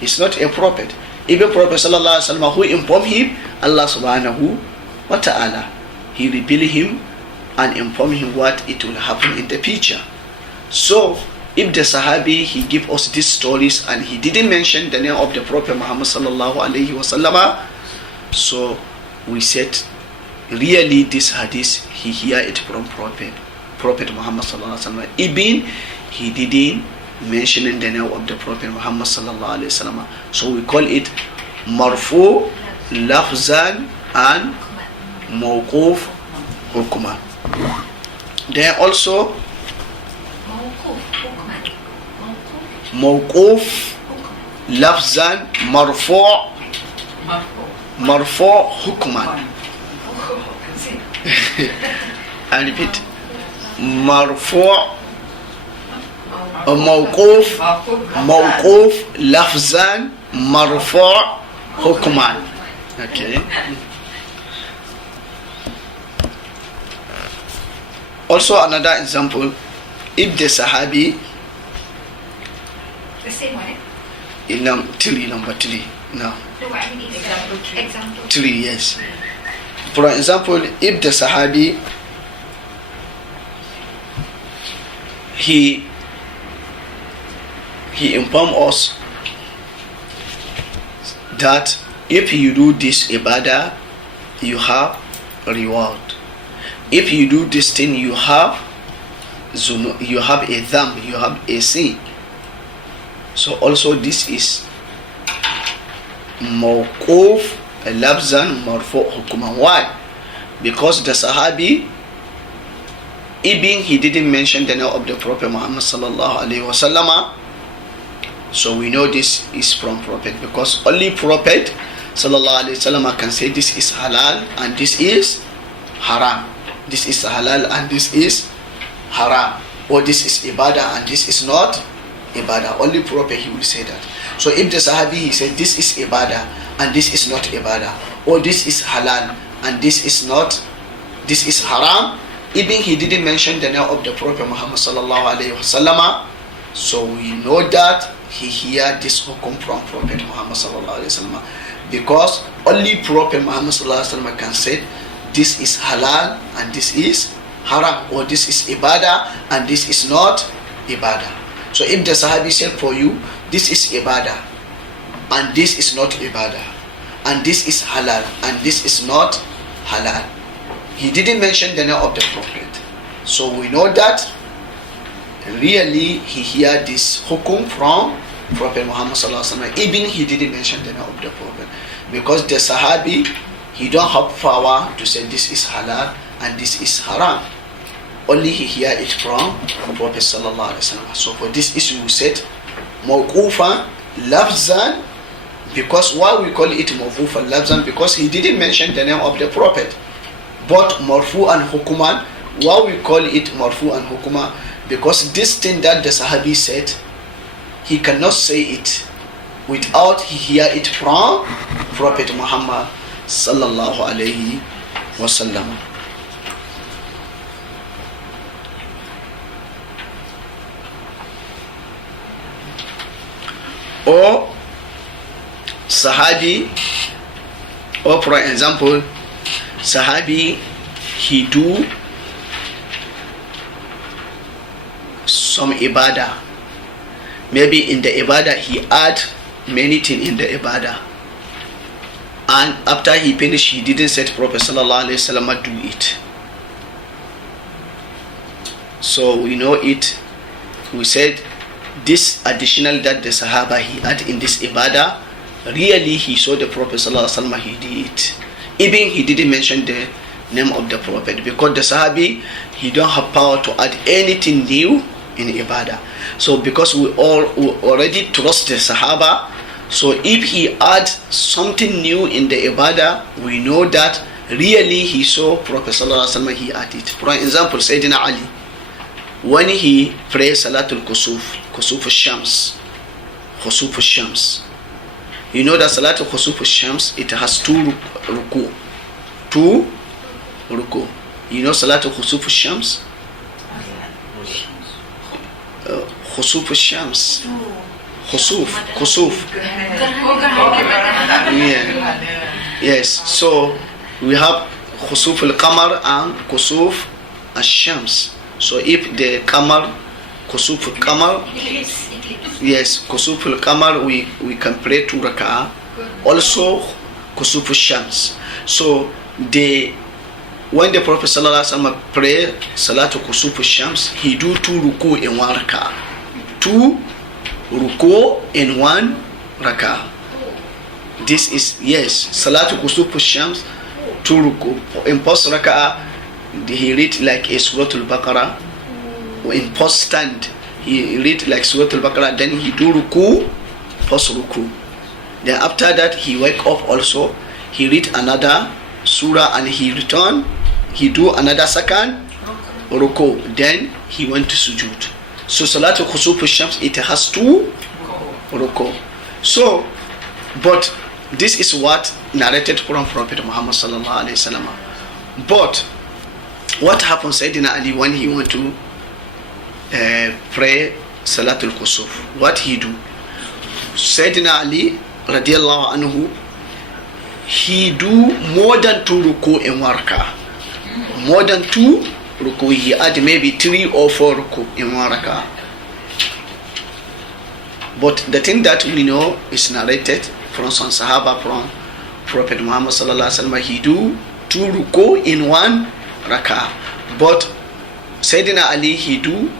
He's not a prophet. Even Prophet sallallahu alaihi wasallam, who informed him, Allah subhanahu wa ta'ala, he revealed him and informed him what it will happen in the future. So if the Sahabi, he give us these stories and he didn't mention the name of the Prophet Muhammad sallallahu alaihi wasallam, so we said really this hadith, he hear it from Prophet Muhammad sallallahu alaihi wasallam. Even he didn't mention the name of the Prophet Muhammad sallallahu alaihi wasallam. So we call it marfu lafzan and mawquf hukman. Then also mawquf lafzan marfu hukman. I repeat, marfu mawquf lafzan marfu hukman. Okay. Also another example, if the Sahabi, The same one, eh? in number 3 no. No, I mean example 3, yes. For example, if the Sahabi, he informed us that if you do this ibadah, you have reward. If you do this thing, you have a dhanb, you have a sin. So also this is mawquf labzan marfu hukman. Why? Because the Sahabi, even he didn't mention the name of the Prophet Muhammad sallallahu alaihi wasallam, so we know this is from Prophet, because only Prophet sallallahu alaihi wasallam can say this is halal and this is haram, this is halal and this is haram, or this is ibadah and this is not ibadah. Only Prophet, he will say that. So if the Sahabi, he said this is ibadah and this is not ibadah, or this is halal and this is not, this is haram, even he didn't mention the name of the Prophet Muhammad sallallahu alaihi wasallam, so we know that he hear this hukum from Prophet Muhammad sallallahu alaihi wasallam, because only Prophet Muhammad sallallahu alaihi wasallam can say this is halal and this is haram, or this is ibadah and this is not ibadah. So if the Sahabi said for you, this is ibadah and this is not ibadah, and this is halal and this is not halal, he didn't mention the name of the Prophet, so we know that really he heard this hukum from Prophet Muhammad sallallahu alaihi wasallam. Even he didn't mention the name of the Prophet, because the Sahabi, he don't have power to say this is halal and this is haram. Only he hear it from Prophet sallallahu alaihi wasallam. So for this issue we said mawqufan lafzan Because why we call it mawqufan lafzan? Because he didn't mention the name of the Prophet. But marfu'an hukuman, why we call it marfu'an hukuma? Because this thing that the Sahabi said, he cannot say it without he hear it from Prophet Muhammad sallallahu alaihi wasallam. Or Sahabi, or for example, Sahabi, he do some ibadah. Maybe in the ibadah he add many things in the ibadah, and after he finished, he didn't say to Prophet sallallahu alaihi wasallam do it. So we know it. We said this additional that the Sahaba he had in this ibadah, really he saw the Prophet sallallahu alaihi wasallam, he did it. Even he didn't mention the name of the Prophet, because the Sahabi, he don't have power to add anything new in ibadah. So because we already trust the Sahaba, so if he add something new in the ibadah, we know that really he saw Prophet sallallahu alaihi wasallam, he added it. For example, Sayyidina Ali, when he prays Salatul Kusuf al-Shams, you know that Salatul Kusuf al-Shams, it has two ruku. You know Salatul Kusuf al-Shams? Khusuf al-Shams. Khusuf. Yeah. Yes. So we have Khusuf al-Qamar and Khusuf al-Shams. So if the Qamar, Khusuf al-Qamar, yes, Khusuf al-Qamar, we can pray 2 rak'ah. Also Khusuf al-Shams. So when the Prophet sallallahu alaihi wasallam pray Salatul Khusuf al-Shams, he do 2 ruku in 1 rak'ah. 2 ruku in 1 rak'ah. This is, yes, Salatul Khusuf al-Shams, 2 ruku. In post rak'ah, he read like a Surah al-Baqarah. In post stand, he read like Surah al-Baqarah. Then he do ruku, post ruku. Then after that, he wake up also. He read another surah and he return. He do another second ruku. Then he went to sujood. So Salatul Khusuf al-Shams, it has 2 ruku. So, but this is what narrated from Prophet Muhammad sallallahu alaihi wasallam. But what happened Sayyidina Ali when he went to pray Salatul Khusuf? What he do? Sayyidina Ali radiallahu anhu, he do more than 2 ruku in 1 rak'ah. More than 2 ruku. He add maybe 3 or 4 ruku in 1 rak'ah. But the thing that we know is narrated from some Sahaba, from Prophet Muhammad sallallahu alaihi wasallam, he do 2 ruku in 1 rak'ah. But Sayyidina Ali, he do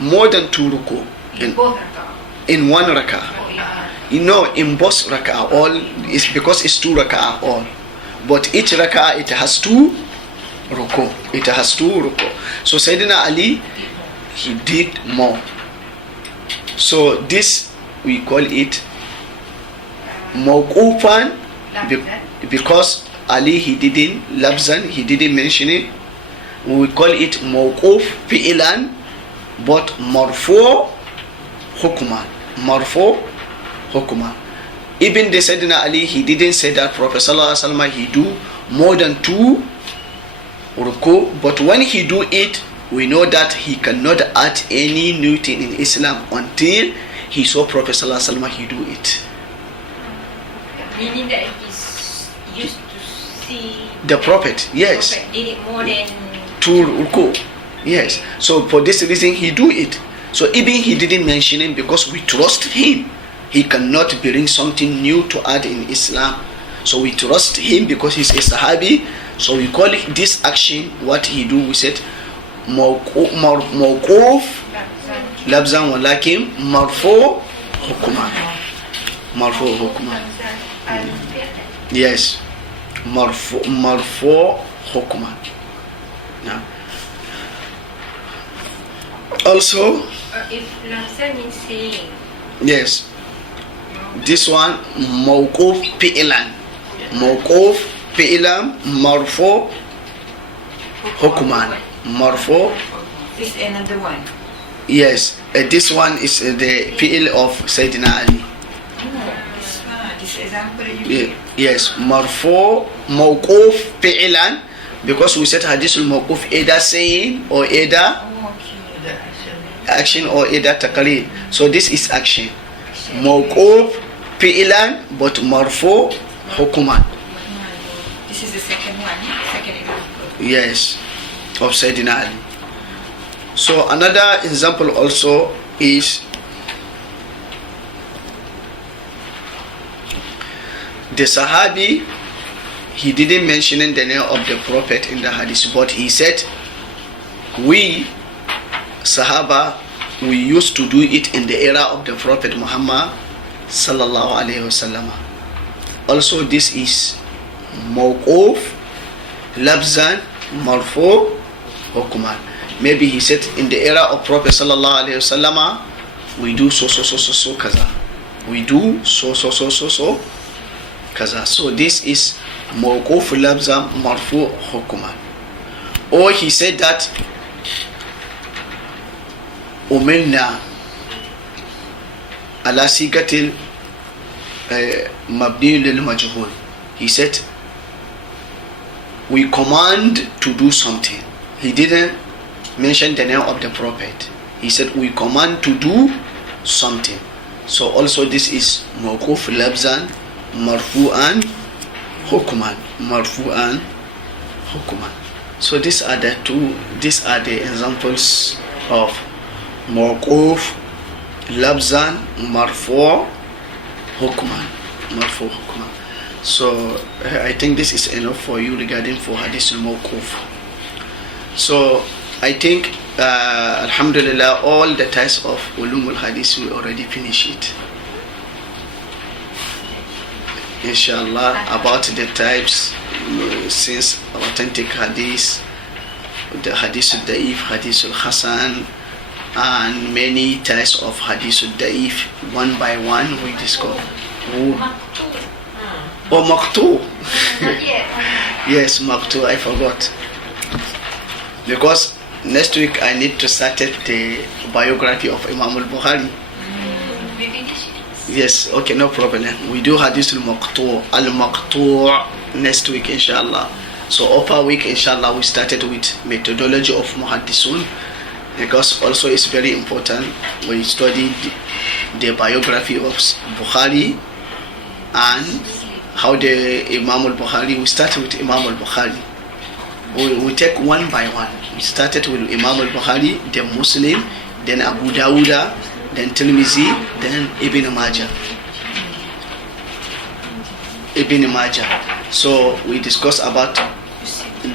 more than 2 ruku in 1 rak'ah. You know, in both rak'ah, all is because it's 2 rak'ah all. But each rak'ah, it has 2 ruku. It has 2 ruku. So Sayyidina Ali, he did more. So this we call it mawqufan, because Ali, he didn't labzan, he didn't mention it. We call it mawquf fi'lan, but marfu hukman. Even the Sayyidina Ali, he didn't say that Prophet sallallahu alaihi wasallam, he do more than 2 ruku, but when he do it, we know that he cannot add any new thing in Islam until he saw Prophet sallallahu alaihi wasallam, he do it. Meaning that he's used to see The Prophet, yes. Prophet did it more than 2 ruku. Yes. So for this reason he do it. So even he didn't mention him because we trust him. He cannot bring something new to add in Islam. So we trust him because he's a Sahabi. So we call it this action, what he do, we said mawquf labzan walakin marfu hukman. Yes. Marfu hukman. Now, also if labzan means saying, yes, This one mawquf fi'lan. Mawquf fi'lan, marfu hukman. Marfu. This another one. Yes, this one is the fi'l of Sayyidina Ali. This example you Yes, marfu mawquf fi'lan, because we said hadith al-mawquf either saying or either action or either taqrir. So this is action. Mawquf fi'lan but marfu hukman. This is the second one, second example. Yes, of Sayyidina Ali. So another example also is the Sahabi. He didn't mention the name of the Prophet in the hadith, but he said, we Sahaba, we used to do it in the era of the Prophet Muhammad sallallahu alaihi wasallam. Also this is mawquf labzan marfu hukman. Maybe he said in the era of Prophet sallallahu alaihi wasallam we do so kaza. We do so kaza. So this is mawquf labzan marfu hukman. Or he said that umirna ala sigatil mabni lil majhul. He said we command to do something. He didn't mention the name of the Prophet. He said we command to do something. So also this is mawquf labzan marfu'an hukman. Marfu'an hukman. So these are the examples of mawquf labzan marfu' hukman. Marfu' hukman. So I think this is enough for you regarding for hadith al-mawquf. So I think alhamdulillah all the types of ulum al-hadith we already finished it. Inshallah, about the types, since authentic hadith, the hadith al-da'if, hadith al-hasan, and many types of hadith al-da'if, one by one we discuss. Oh, Maktu. Yes, Maktu, I forgot. Because next week I need to start the biography of Imam al-Bukhari. Yes, okay, no problem. We do hadith al-Maqtu' next week, inshallah. So upper week, inshallah, we started with methodology of Muhaddisun, because also it's very important when you study the biography of Bukhari and how the Imam al-Bukhari. We started with Imam al-Bukhari. We take one by one. We started with Imam al-Bukhari, then Muslim, then Abu Dawuda, then Tirmizi, then Ibn Majah. So we discuss about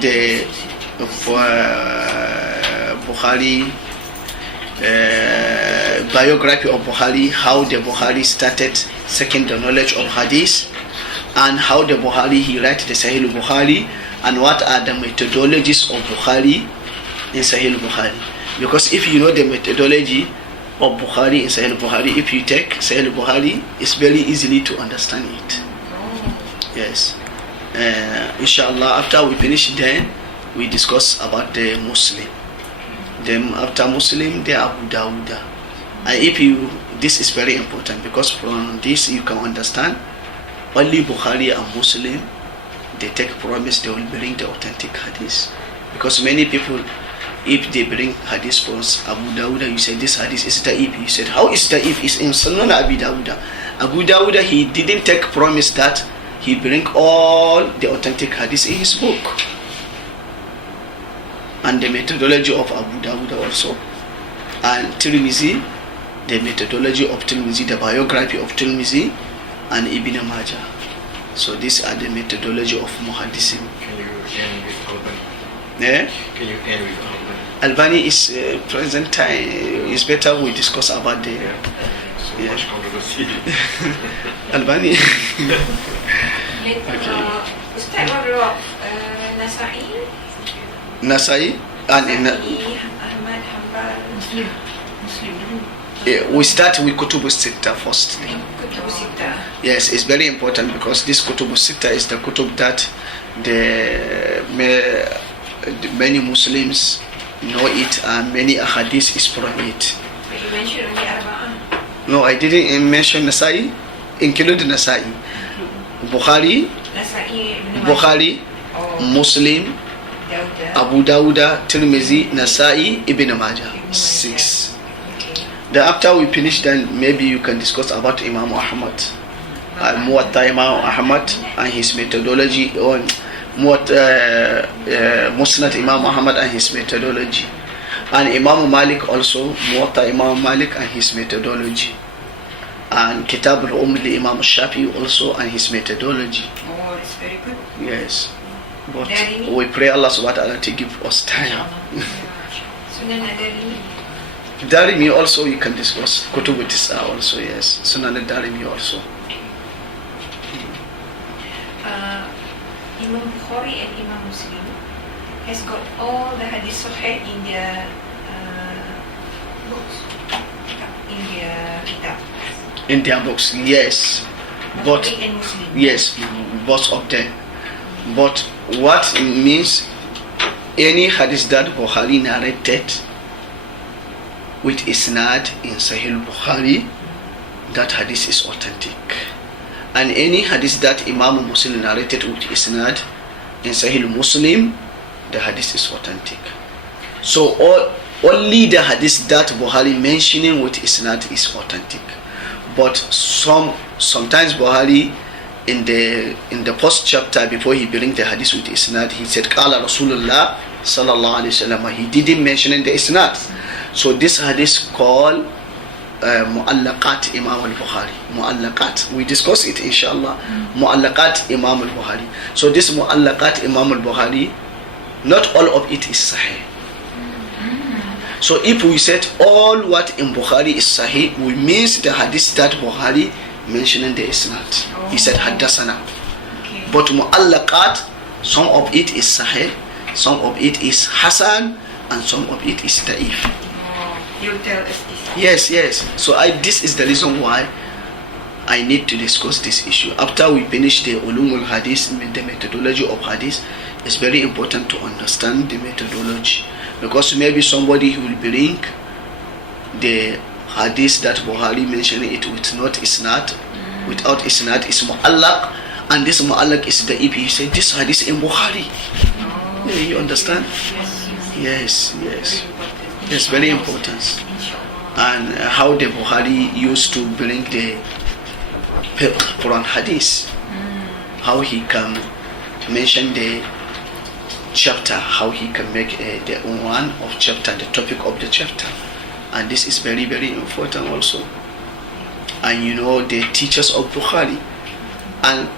the Bukhari, biography of Bukhari, how the Bukhari started seeking the knowledge of hadith, and how the Bukhari he write the Sahih Bukhari, and what are the methodologies of Bukhari in Sahih Bukhari. Because if you know the methodology of Bukhari in Sahih Bukhari, if you take Sahih Bukhari, it's very easily to understand it. Yes. Inshallah, after we finish, then we discuss about the Muslim. Then after Muslim, the Abu Dawud. And if you, this is very important, because from this you can understand only Bukhari and Muslim, they take promise they will bring the authentic hadith. Because many people, if they bring hadith from Abu Dawud, you say this hadith is da'if. You said, how is da'if? It's in Sunan Abu Dawud. Abu Dawud, he didn't take promise that he bring all the authentic hadith in his book. And the methodology of Abu Dawud also. And Tirmizi, the methodology of Tirmizi, the biography of Tirmizi, and Ibn Majah. So these are the methodology of Muhaddisin. Can you end with Albani? Yeah? Can you end with Albani? Albani is present time. It's better we discuss about the So much controversy. Albani. Ustaz, what about Nasai? Nasai and Ahmad Hanbal. Muslim dulu. We start with Kutubu Sitta first. Kutubu Sitta. Yes, it's very important because this Kutubu Sitta is the kutub that many Muslims know it, and many ahadith is from it. But you mentioned only Arba'ah. No, I didn't mention Nasai, include Nasai. Bukhari, Nasa'i, Ibn Majah. Bukhari, Oh, Muslim, Dawudah. Abu Dawuda, Tirmizi, Nasai, Ibn Majah. Ibn Majah. 6. Okay. Then after we finish, then maybe you can discuss about Imam Ahmad. Muwatta Imam Ahmad and his methodology on Musnad Imam Ahmad and his methodology, and Imam Malik also, Muwatta Imam Malik and his methodology, and Kitab al-Li Imam Shafi also and his methodology. Oh, it's very good. Yes, but Darimi? we pray Allah subhanahu wa ta'ala to give us time. Sunan Ad-Darimi. Darimi also you can discuss. Kutub Tis'a also, yes. Sunan al-Darimi also. Imam Bukhari and Imam Muslim has got all the hadith sahih in their books, in their kitab. In their books, yes. But Bukhari and Muslim. yes, both of them. But what means any hadith that Bukhari narrated with isnad in Sahih Bukhari, that hadith is authentic. And any hadith that Imam Muslim narrated with isnad in Sahih Muslim, the hadith is authentic. So only the hadith that Bukhari mentioning with isnad is authentic. But sometimes Bukhari in the first chapter before he bring the hadith with isnad, he said Qala Rasulullah sallallahu alaihi wasallam. He didn't mention in the isnad. So this hadith called Mu'allaqat Imam al-Bukhari. Mu'allaqat. We discuss it inshallah. Mu'allaqat Imam al-Bukhari. So this Mu'allaqat Imam al-Bukhari, not all of it is sahih. So if we said all what in Bukhari is sahih, we means the hadith that Bukhari mentioned in the isnad. He said Haddasana. Okay. But Mu'allaqat, some of it is sahih, some of it is hasan, and some of it is da'if. Oh, you tell us this. Yes. So this is the reason why I need to discuss this issue. After we finish the Ulum al-Hadith, the methodology of Hadith, it's very important to understand the methodology. Because maybe somebody who will bring the Hadith that Bukhari mentioned it with not isnad, without isnad is mu'allaq, and this mu'allaq is the if he said this Hadith in Bukhari. Oh, Yeah, you understand? Yes. Yes. Very important. It's very important. And how the Bukhari used to bring the Quran Hadith, how he can mention the chapter, how he can make the one of chapter, the topic of the chapter, and this is very, very important also. And you know the teachers of Bukhari, and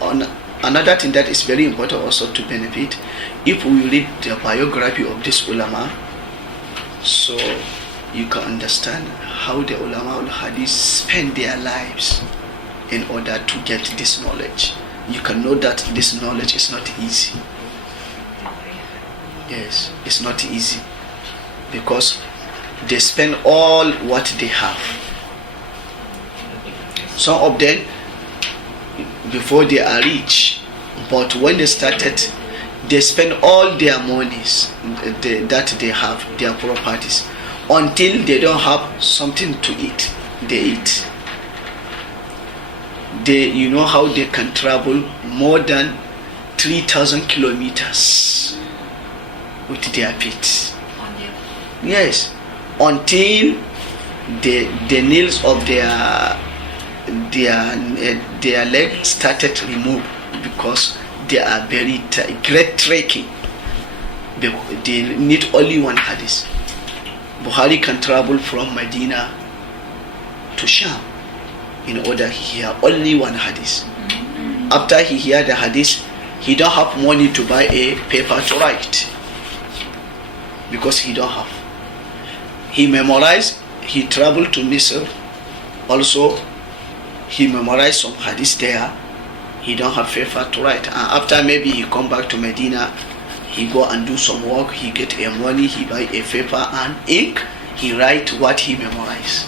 on another thing that is very important also to benefit, if we read the biography of this ulama, so you can understand how the ulama al-hadith spend their lives in order to get this knowledge. You can know that this knowledge is not easy. Yes, it's not easy because they spend all what they have. Some of them before they are rich, but when they started, they spend all their monies that they have, their properties, until they don't have something to eat. They eat. You know how they can travel more than 3,000 kilometers with their feet. Yes, until the nails of their leg started to remove, because they are very great trekking. They need only one hadith. Bukhari can travel from Medina to Sham in order he hear only one hadith. After he hear the hadith, he don't have money to buy a paper to write, because he don't have. He memorized, he traveled to Misr, also he memorized some hadith there, he don't have paper to write. And after maybe he come back to Medina, he go and do some work, he get a money, he buy a paper and ink, he write what he memorized.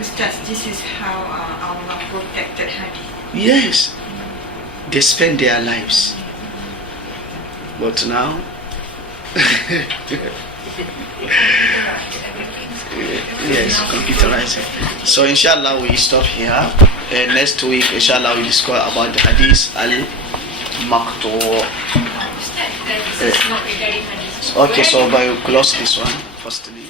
Ustaz, this is how Allah protected hadith. Yes, they spend their lives. But now, yes, computerizing. So inshallah we stop here. Next week inshallah we discuss about the hadith al-maqtu'. Ustaz, this is not regarding hadith. Okay, so I will close this one firstly.